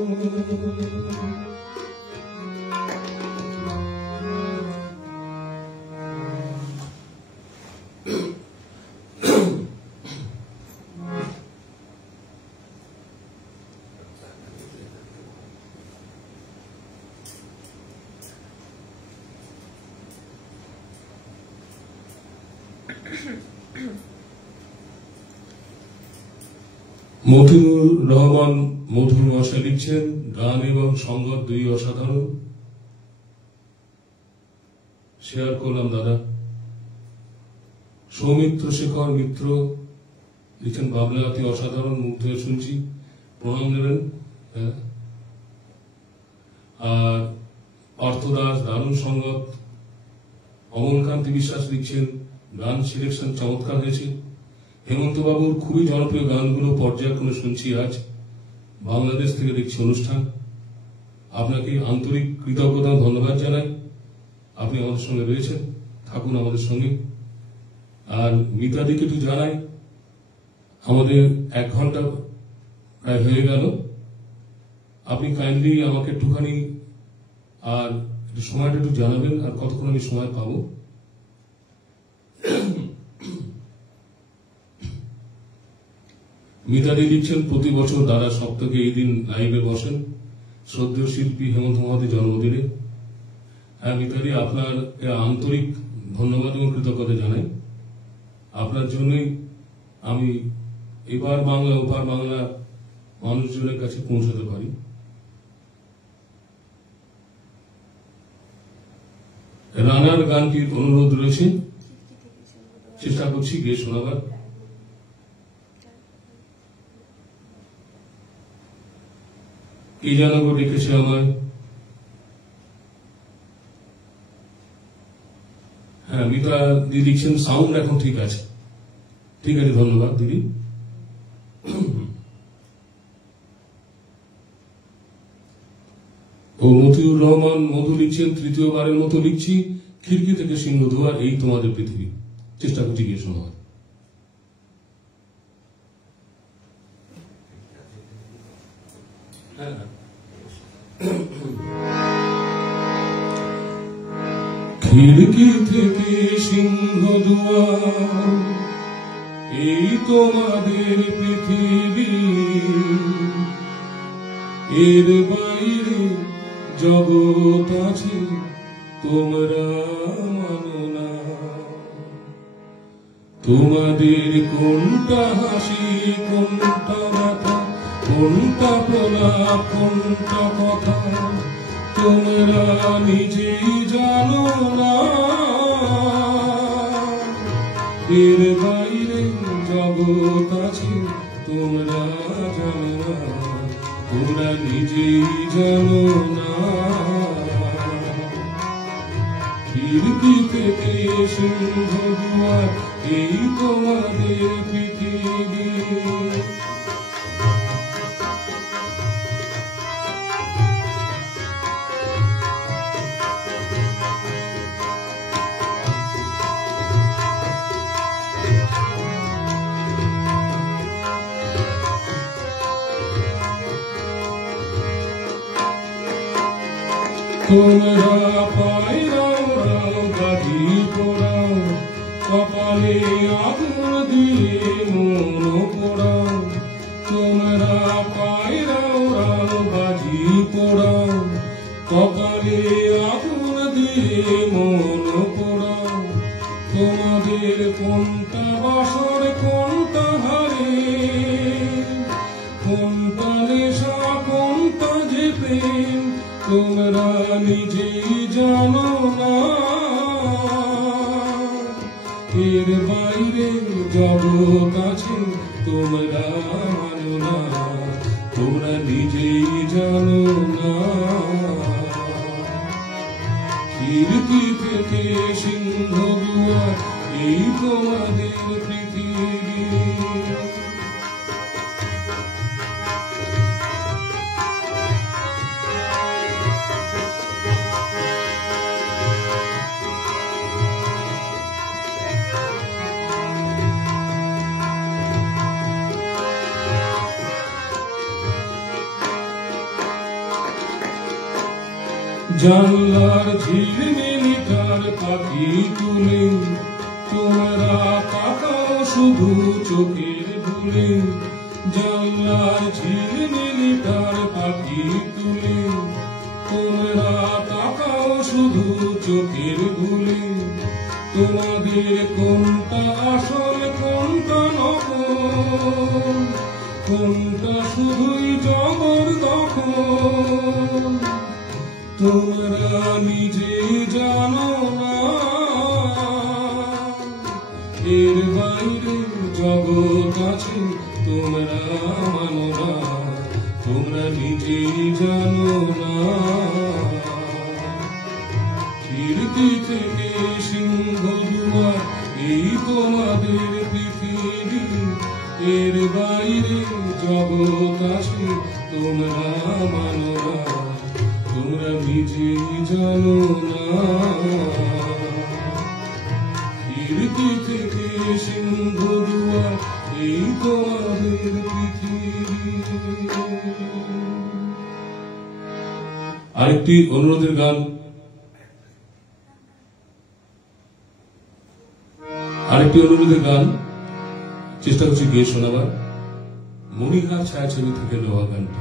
মতিউর রহমান মধুর মশাই লিখছেন, গান এবং সংগত দুই অসাধারণ। শেয়ার করলাম দাদা। সৌমিত্র শেখর মিত্র লিখছেন, বাবলাতি অসাধারণ, মুগ্ধ হয়ে শুনছি, প্রণাম নেবেন। আর পার্থদাস দারুণ সংগত। অমলকান্তি বিশ্বাস লিখছেন, গান সিলেকশন চমৎকার হয়েছে। হেমন্ত বাবুর খুবই জনপ্রিয় গানগুলো পর্যায়ক্রমে শুনছি আজ। বাংলাদেশ থেকে দেখছি অনুষ্ঠান। আপনাকে আন্তরিক কৃতজ্ঞতা ধন্যবাদ জানাই, আপনি আমাদের সঙ্গে রয়েছেন, থাকুন আমাদের সঙ্গে। আর মিতাদিকে একটু জানাই, আমাদের 1 ঘন্টা প্রায় হয়ে গেল। আপনি কাইন্ডলি আমাকে একটুখানি আর সময়টা একটু জানাবেন, আর কতক্ষণ আমি সময় পাবো। মিতাদি লিখছেন, প্রতি বছর দাদা সপ্তাহে এই দিন লাইভে বসেন শ্রদ্ধেয় শিল্পী হেমন্ত মহাদের জন্মদিনে। হ্যাঁ মিতাদি, আপনার আন্তরিক ধন্যবাদ এবং কৃতজ্ঞতা জানাই। আপনার জন্যই আমি এবার বাংলা ওপার বাংলা মানুষজনের কাছে পৌঁছাতে পারি। রানার গানটির অনুরোধ রয়েছে, চেষ্টা করছি গিয়ে শোনাবার। কি জানাবো ডেকেছে আমায়। হ্যাঁ মিতা দিদি লিখছেন, সাউন্ড এখন ঠিক আছে। ঠিক আছে, ধন্যবাদ দিদি। ও মতিউর রহমান মধু লিখছেন, তৃতীয়বারের মতো লিখছি, খিড়কি থেকে সিংহদুয়ার, এই তোমাদের পৃথিবী। চেষ্টা করছি গিয়ে শোনাবার। খিড়কি থেকে সিংহদুয়ার, এই তোমাদের পৃথিবী, এর বাইরে জগৎ আছে তোমরা মানো না। তোমাদের কোনটা হাসি, কোনটা ব্যথা, কোনটা প্রলাপ, কোনটা কথা, তোমরা নিজেই জানো না। এর বাইরে জগৎ আছে তোমরা জানো না। তোমরা নিজেই জানো না। খিড়কি থেকে সিংহ দুয়ার, এই তোমাদের পৃথিবী। তোমরা পায়রাও রাও গাড়ি পোড়াও, কপালে আগুন দিয়ে মন পোড়াও। তোমরা পায়রাও রাও বাজি পোড়াও, কপালে আগুন দিয়ে মন পোড়াও। তোমাদের কোনটা বাসর কোনটা হারে, কোনটা নেশা কোনটা যে প্রেম, তোমরা নিজেই জানো না। এর বাইরে জগৎ আছে তোমরা মানো না, তোমরা নিজেই জানো না। খিড়কি থেকে সিংহ দুয়ার, এই তোমাদের পৃথিবী। জানলার ঝিলমিলিটার পাখি তুলে, তোমরা তাকাও শুধু চোখের ভুলে। জানলার ঝিলমিলিটার পাখি তুলে, তোমরা তাকাও শুধু চোখের ভুলে। তোমাদের কোনটা আসল কোনটা নকল, কোনটা শুধুই জবরদখল, তোমরা নিজে জানো না। এর বাইরে জগৎ আছে তোমরা মানো না, তোমরা নিজেই জানো না। খিড়কি থেকে সিংহ দুয়ার, এই তোমাদের পৃথিবী। এর বাইরে জগৎ আছে তোমরা মানো না, তোমরা নিজেই জানো না। খিড়কি থেকে সিংহ দুয়ার, এই তোমাদের পৃথিবী। আরেকটি অনুরোধের গান, চেষ্টা করছি গিয়ে শোনাবার। মণিহার ছায়াছবি থেকে নেওয়া গানটি।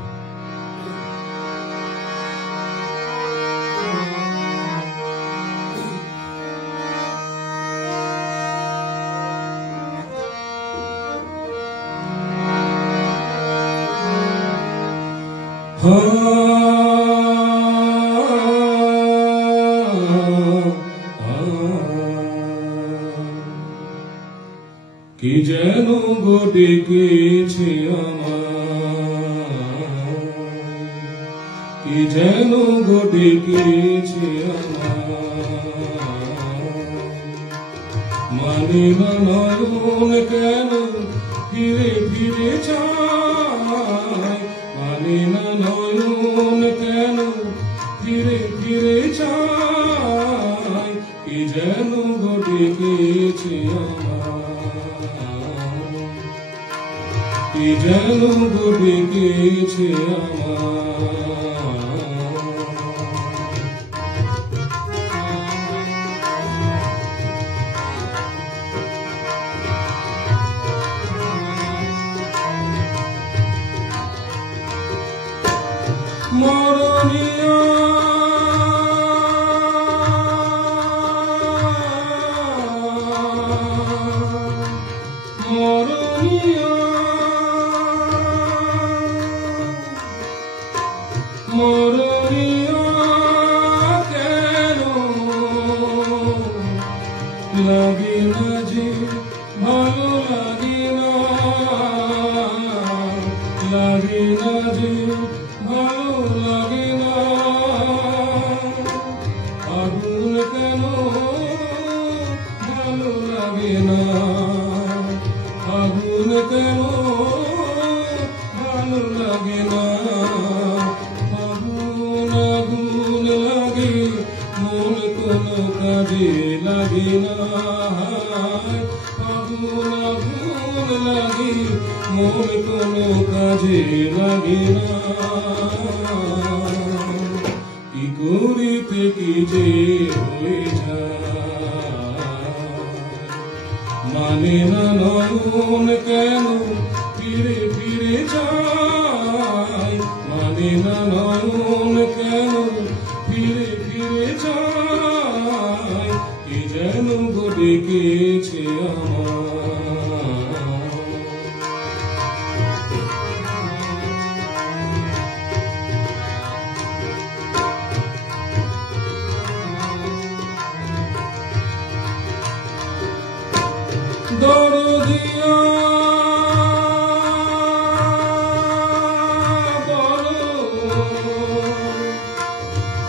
কি যেন গো ডেকেছে আমায়, কি যেন গো ডেকেছে আমায়। মানে না নয়ন কেন ফিরে ফিরে চায়, মানে না নয়ন কেন ফিরে ফিরে চায়। কি যেন গো ডেকেছে আমায়, কি যেন গো ডেকেছে আমায়। মরণিয়া মরণিয়া মরণিয়া কেন লাগে না যে ভালো লাগে না, লাগে না যে লাগে না আগুন কেন ভালো লাগে না আগুন কেন ভালো লাগে না আগুন আগুন লাগে মন কোনো কাজে লাগে না আগুন আগুন লাগে মন কোনো কাজে লাগে না কি করিতে কি যে হয়ে যায় মানে না নয়ন কেন ফিরে ফিরে যায় মানে না নয়ন কেন ফিরে ফিরে যায় কি যেন ডেকেছে আমার দরদিয়া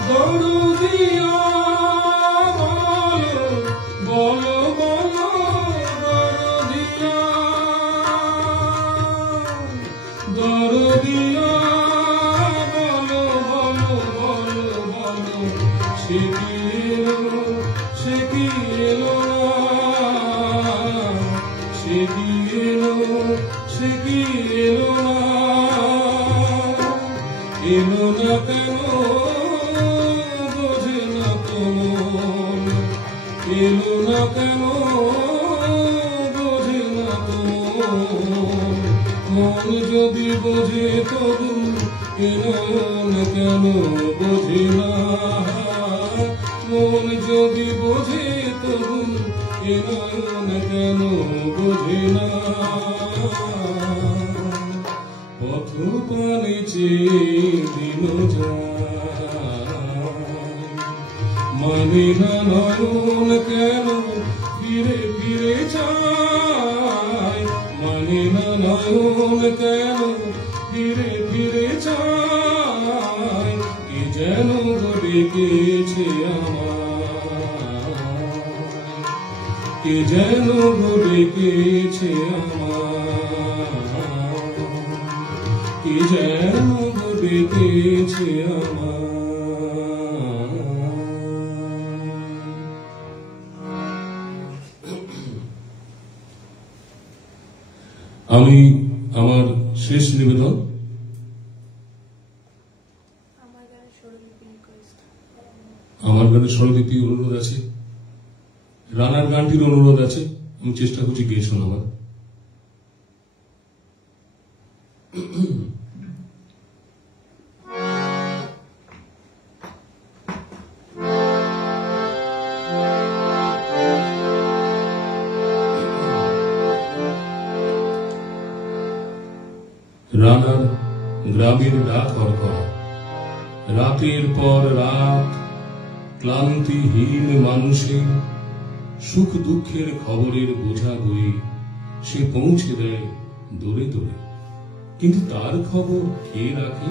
দরদিয়া বলো বলো দরদিয়া দরদিয়া বলো বলো বলো বলো সে কি এলো সে কি এলো সে কি এলো এলো না কেন বোঝে না তোমার এলো না কেন বোঝে না তোমার মন যদি বোঝে তবু নয়ন কেন বোঝে না মন যদি বোঝে তবু নয়ন কেন বোঝে না পথ পানে দিন মানে না নয়ন কেন ফিরে ফিরে যায় মানে না নয়ন কেন ফিরে ফিরে যায় কি যেন ডেকেছে আমার কি যেন ডেকেছে আমার কি যেন ডেকেছে আমার আমি আমার শেষ নিবেদন আমার গানের স্বরলিপি অনুরোধ আছে রানার গানটির অনুরোধ আছে আমি চেষ্টা করছি গেয়ে শোনাবার রানার গ্রামের ডাক করা রাতের পর রাত ক্লান্তিহীন মানুষের সুখ দুঃখের খবরের বোঝা বই সে পৌঁছে দেয় দৌড়ে দৌড়ে কিন্তু তার খবর কে রাখে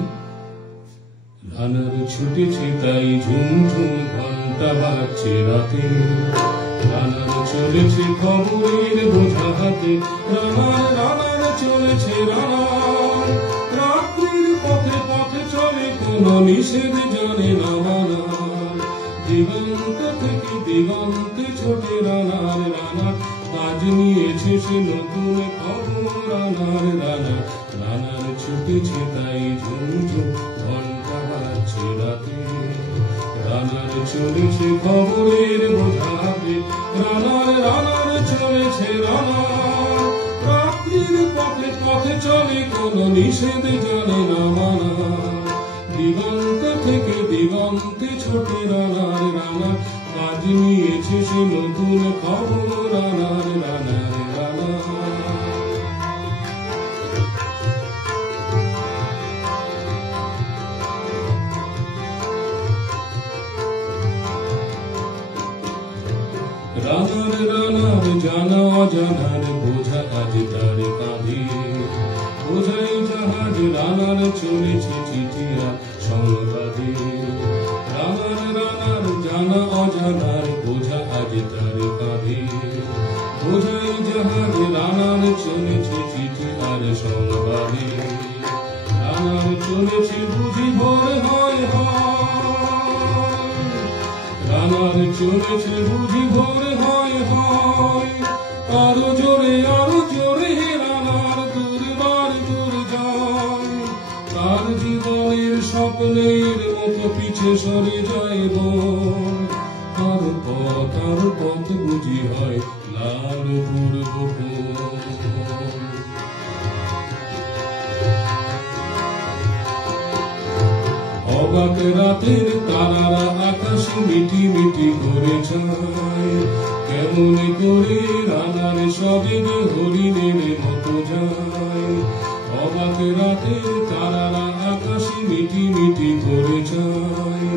রানার ছুটেছে তাই ঝুমঝুম ঘন্টা বাজছে রাতে রানার চলেছে খবরের বোঝা হাতে রানার চলেছে রানার রাত্রির পথে পথে চলে কোন নিষেধ জানে না মানার দিগন্ত থেকে দিগন্তে ছোটে রানার কাজ নিয়েছে সে নতুন খবর রানার ছুটেছে তাই ঝুমঝুম ঘন্টা বাজছে রাতে রানার চলেছে খবরের বোঝা হাতে রানার চলেছে রানার রাত্রির পথে পথে চলে কোন নিষেধ জানে না মানার দিগন্ত থেকে দিগন্তে ছোটে রানার কাজ নিয়েছে সে নতুন খবর রানার জানা অজানার বোঝা আজ তার কাঁধে বোঝাই জাহাজ রানার চলেছে চিঠিয়া সঙ্গ চলেছে বুঝি ভোর হয় হয়, আরো জোরে রানার দুর্বার দূর যায়। তার জীবনের স্বপ্নের মতো পিছে সরে যায় বন, তার পথ বুঝি হয় লাল পূর্ব। অবাক রাতের তারারা আকাশ মিটি মিটি করে যায়, কেমন করে রানার সবেগে হরিণের মতো যায়। অবাক রাতের তারারা আকাশ মিটি মিটি করে যায়,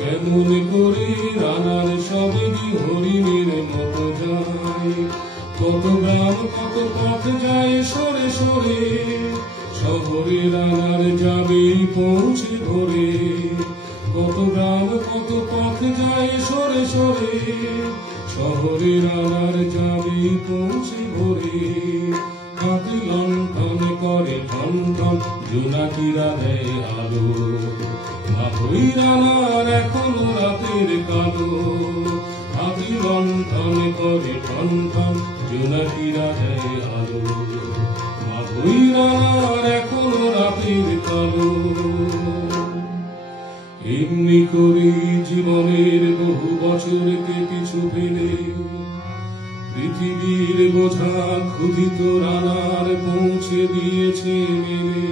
কেমন করে রানার সবেগে হরিণের মতো যায়। কত গ্রাম কত পথ যায় সরে সরে, শহরে রানার যাবে পৌঁছে ভোরে। কত গ্রাম কত পথ যায় সরে সরে, শহরে রানার যাবে পৌঁছে ভোরে। হাতে লণ্ঠন করে ঠন ঠন, জোনাকিরা দেয় আলো, মাথই রানার এখনো রাতের কালো। হাতে লণ্ঠন করে ঠন ঠন, জোনাকিরা দেয় আলো, মাথই রানার এখনো রাতের কালো। এমনি করে জীবনের বহু বছরকে পিছু ফেলে, পৃথিবীর বোঝা ক্ষুধিত রানার পৌঁছে দিয়েছে মেলে।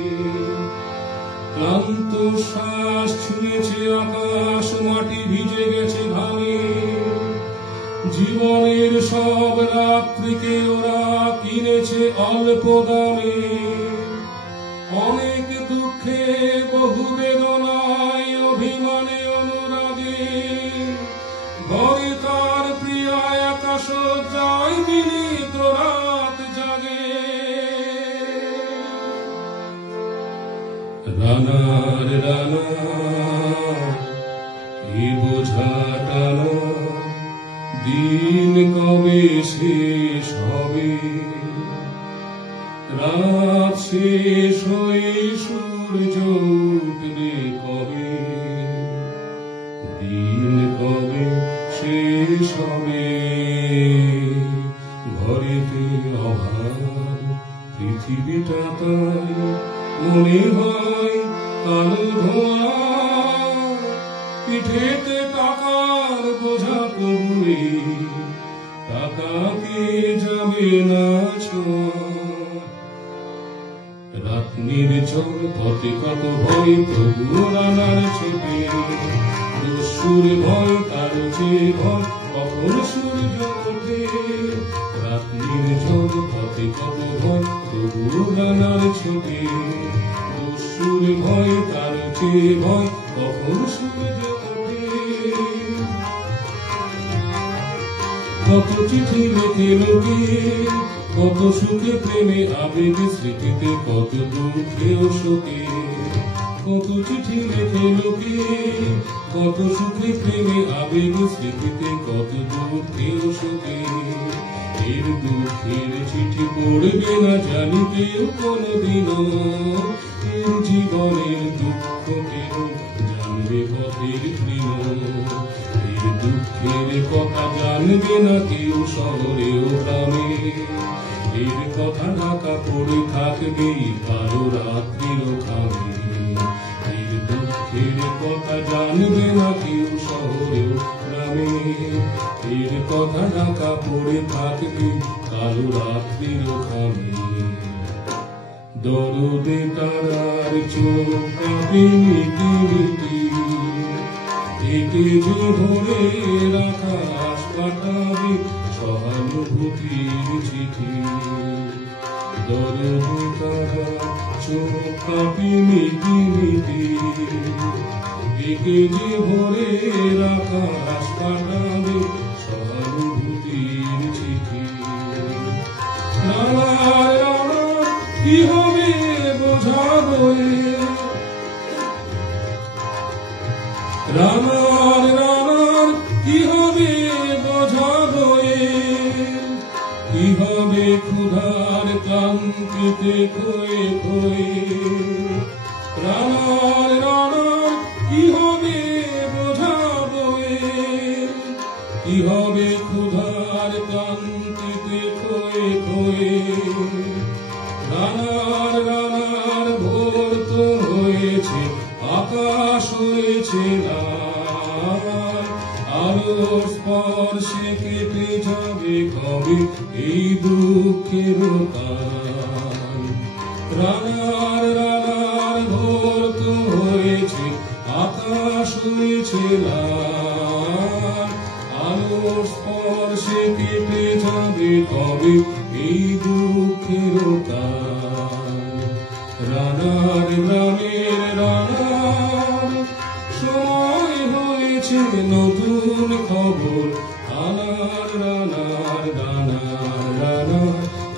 ক্লান্ত শ্বাস ছুঁয়েছে আকাশ, মাটি ভিজে গেছে ঘামে। জীবনের সব রাত্রিকে ওরা কিনেছে অল্প দামে। অনেক দুঃখে বহু বেদনায় অভিমানে অনুরাগে, ঘরে তার প্রিয়া আকাশ যায় মিলিত রাত জাগে। রানার রানা এ বোঝা টানা, দিন কবে শেষ হবে। রাত শেষ হয়ে সূর্য উঠবে কবে, দিন কবে শেষ হবে। ঘরেতে অভাব পৃথিবীটা তাই মনে হয় কালো ধোঁয়া। পিঠেতে টাকার বোঝা কমবে, টাকাকে যাবে না ছোঁয়া। রাত নির্ঝর পথে কত ভয়, তবুও রানার ছোটে। দস্যুর ভয় তার চেয়ে ভয়, কখন সূর্য ওঠে। রাত নির্ঝর পথে কত ভয়, তবুও রানার ছোটে। দস্যুর ভয় তার চেয়ে ভয়, কখন সূর্য ওঠে। কত চিঠি লেখে লোকে, কত সুখে প্রেমে আবেগে স্মৃতিতে, কত দুঃখেও শোকে। কত চিঠি লেখে লোকে, কত সুখে প্রেমে আবেগে স্মৃতিতে, কত দুঃখেও শোকে। এর দুঃখের চিঠি পড়বে না জানি কেউ কোনদিনও, এর জীবনের দুঃখ কেউ জানবে পথের তৃণ। এর দুঃখের কথা জানবে না কেউ শহরেও গ্রামে, এর কথা ঢাকা পড়ে থাকবে কারো রাত্রির খামে। এর দুঃখের কথা জানবে না কেউ শহরেও গ্রামে, এর কথা ঢাকা পড়ে থাকবে কারো রাত্রির খামে। দরদে তারার চোখ কাঁপে মিটি মিটি, একে যে ধরে আকাশ পাঠাবে সহানুভূতির চিঠি। দরদে তারার চোখ কাঁপে মিটি মিটি, একে যে ভরে আকাশ পাঠাবে সহানুভূতির চিঠি। কি হবে বোঝাবো রানার রানার, কি হবে বোঝাবো কি হবে ক্ষুধার ক্লান্তিতে খয়ে খয়ে। রানার রানার, কি হবে বোঝাবো হবে ক্ষুধার ক্লান্তিতে খয়ে খয়ে রানার রানার ভোর তো হয়েছে আকাশ হয়েছে লাল আলোর স্পর্শে কেটে যাবে কবে এই দুঃখের কাল রানার রানার ভোর তো হয়েছে আকাশ হয়েছে লাল আলোর স্পর্শে কেটে যাবে কবে এই দুঃখের কাল রানার গ্রামের রানার সময় হয়েছে নতুন খবর রানার রানার রানার রানার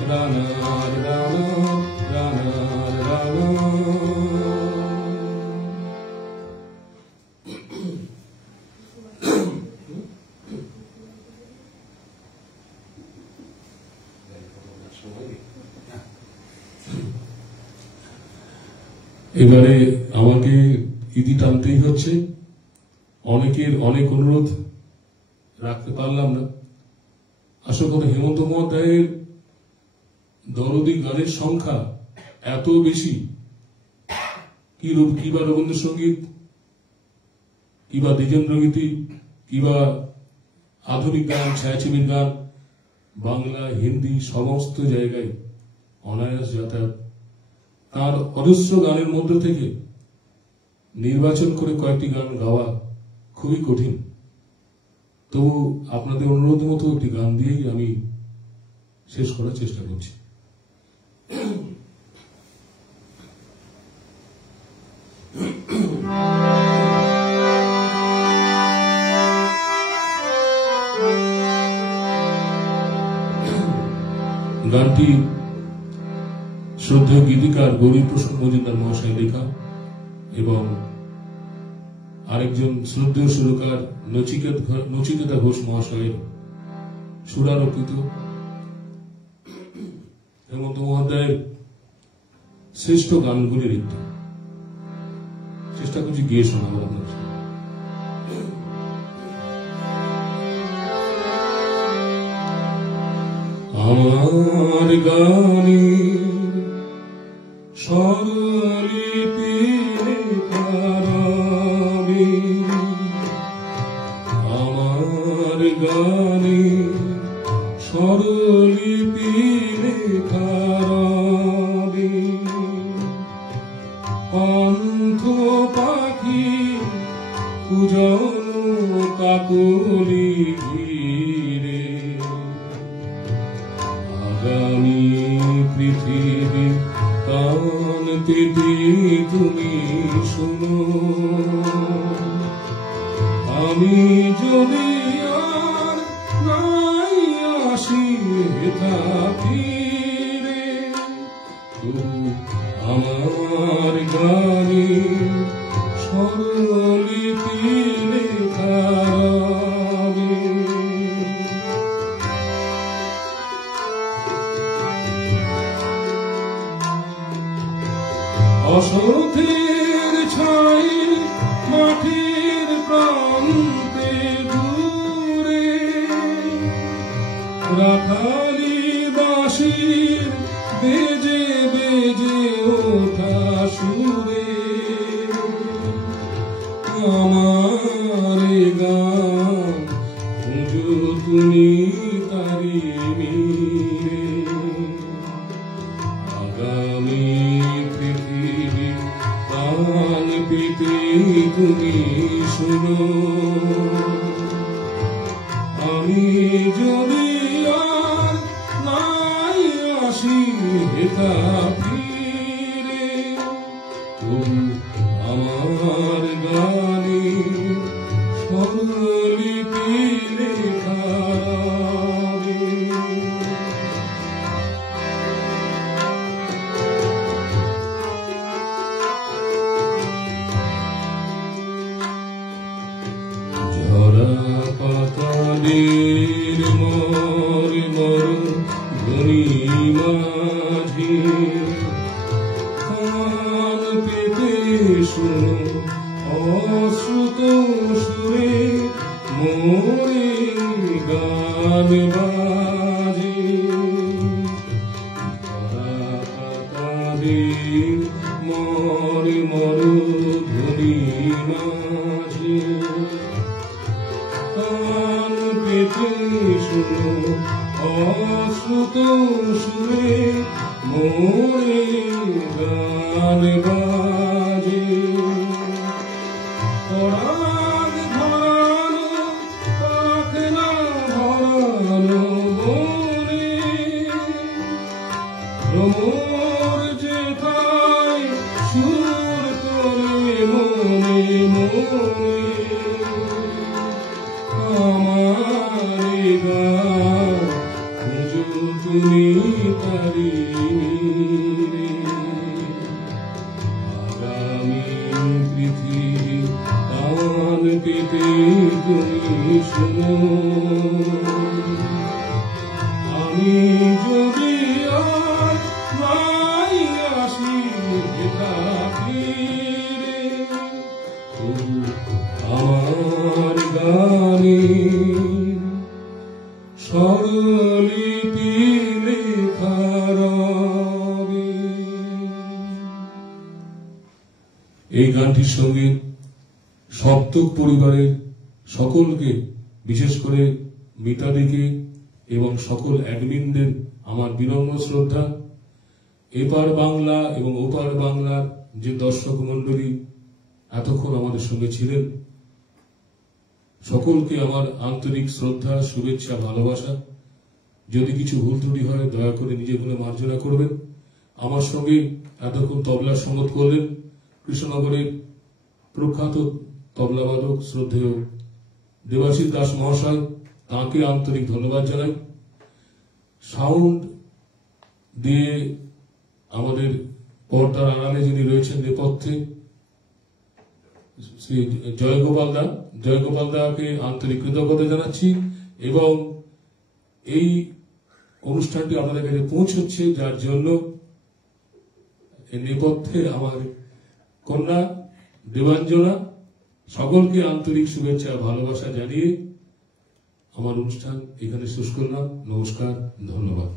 রানার রানার রানার রানার এবারে আমাকে ইতি টানতেই হচ্ছে অনেকের অনেক অনুরোধ রাখতে পারলাম না আশা করি হেমন্ত মুখোপাধ্যায়ের দরদি গানের সংখ্যা এত বেশি কিবা রবীন্দ্রসঙ্গীত কিবা দ্বিজেন্দ্র গীতি কিবা আধুনিক গান ছায়াছবির গান বাংলা হিন্দি সমস্ত জায়গায় অনায়াস যাতায়াত তার অজস্র গানের মধ্যে থেকে নির্বাচন করে কয়েকটি গান গাওয়া খুবই কঠিন তবু আপনাদের অনুরোধ মতো একটি গান দিয়েই আমি শেষ করার চেষ্টা করছি গানটি শ্রদ্ধেয় গীতিকার গৌরীপ্রসাদ মজুমদার মহাশয় লেখা এবং আরেকজন শ্রদ্ধেয় সুরকার নচিকেতা ঘোষ মহাশয়ের সুরারোপিত হেমন্ত মুখোপাধ্যায়ের শ্রেষ্ঠ গানগুলির একটি চেষ্টা করছি গিয়ে শোনাবো আপনার আমার গানে স্বরলিপি লেখারাবে আমার গানে স্বরলিপি লেখারাবে পান্থ পাখি কুজন কাকলি ঘিরে আগামী পৃথিবী কান পেতে তুমি শুনো আমি যদি আর নাই আসি ফিরে আমার গানে স্বরলিপি লেখারাবে অসথের ছাই মাঠের প্রান্তে দূরে রাখালি বাঁশির বেজে বেজে ওঠা সুরে আমার গান খুঁজো তুমি তারি মিরে আগামী পৃথিবী কান পেতে তুমি শুনো আমি যদি আর নাই আসি হেতা ফিরে আমার গানে স্বরলিপি লেখারাবে ঝরা পাতাদের মর মর ধ্বনি মাঝে কান পেতে শুনো অশ্রুত সুরে মোরে মাঝে কান পেতে শুনো অশ্রুত সুরে মোরে গান বাজে পরাগ ধরানো পাখনা ভরানো বনে ভ্রমর যেথায় সুর করে মনে মনে আমার গান নিজ তুমি তারি আগামী পৃথিবী কান পেতে তুমি শোনো আমি যদি আর নাই আসি ফিরে আমার গানে স্বরলিপি লেখা রবে। এই গানটির সঙ্গে সপ্তক পরিবারের সকলকে, বিশেষ করে মিতাদিকে এবং সকল অ্যাডমিনদের আমার বিনম্র শ্রদ্ধা। এপার বাংলা এবং ওপার বাংলার যে দর্শক মন্ডলী এতক্ষণ আমাদের সঙ্গে ছিলেন, সকলকে আমার আন্তরিক শ্রদ্ধা, শুভেচ্ছা, ভালোবাসা। যদি কিছু ভুল ত্রুটি হয় দয়া করে নিজে বলে মার্জনা করবেন। আমার সঙ্গে এতক্ষণ তবলার সঙ্গত করলেন কৃষ্ণনগরের প্রখ্যাত তবলাবাদক শ্রদ্ধেয় দেবাশিস দাস মহাশয়, তাঁকে আন্তরিক ধন্যবাদ জানাই। সাউন্ড দিয়ে আমাদের পর্দার আড়ালে যিনি রয়েছেন নেপথ্যে, শ্রী জয়গোপাল দাকে আন্তরিক কৃতজ্ঞতা জানাচ্ছি। এবং এই অনুষ্ঠানটি আপনাদের কাছে পৌঁছচ্ছে, যার জন্য নেপথ্যে আমার কন্যা দেবাঞ্জনা, সকলকে আন্তরিক শুভেচ্ছা ভালোবাসা জানিয়ে আমার অনুষ্ঠান এখানে শেষ করলাম। নমস্কার, ধন্যবাদ।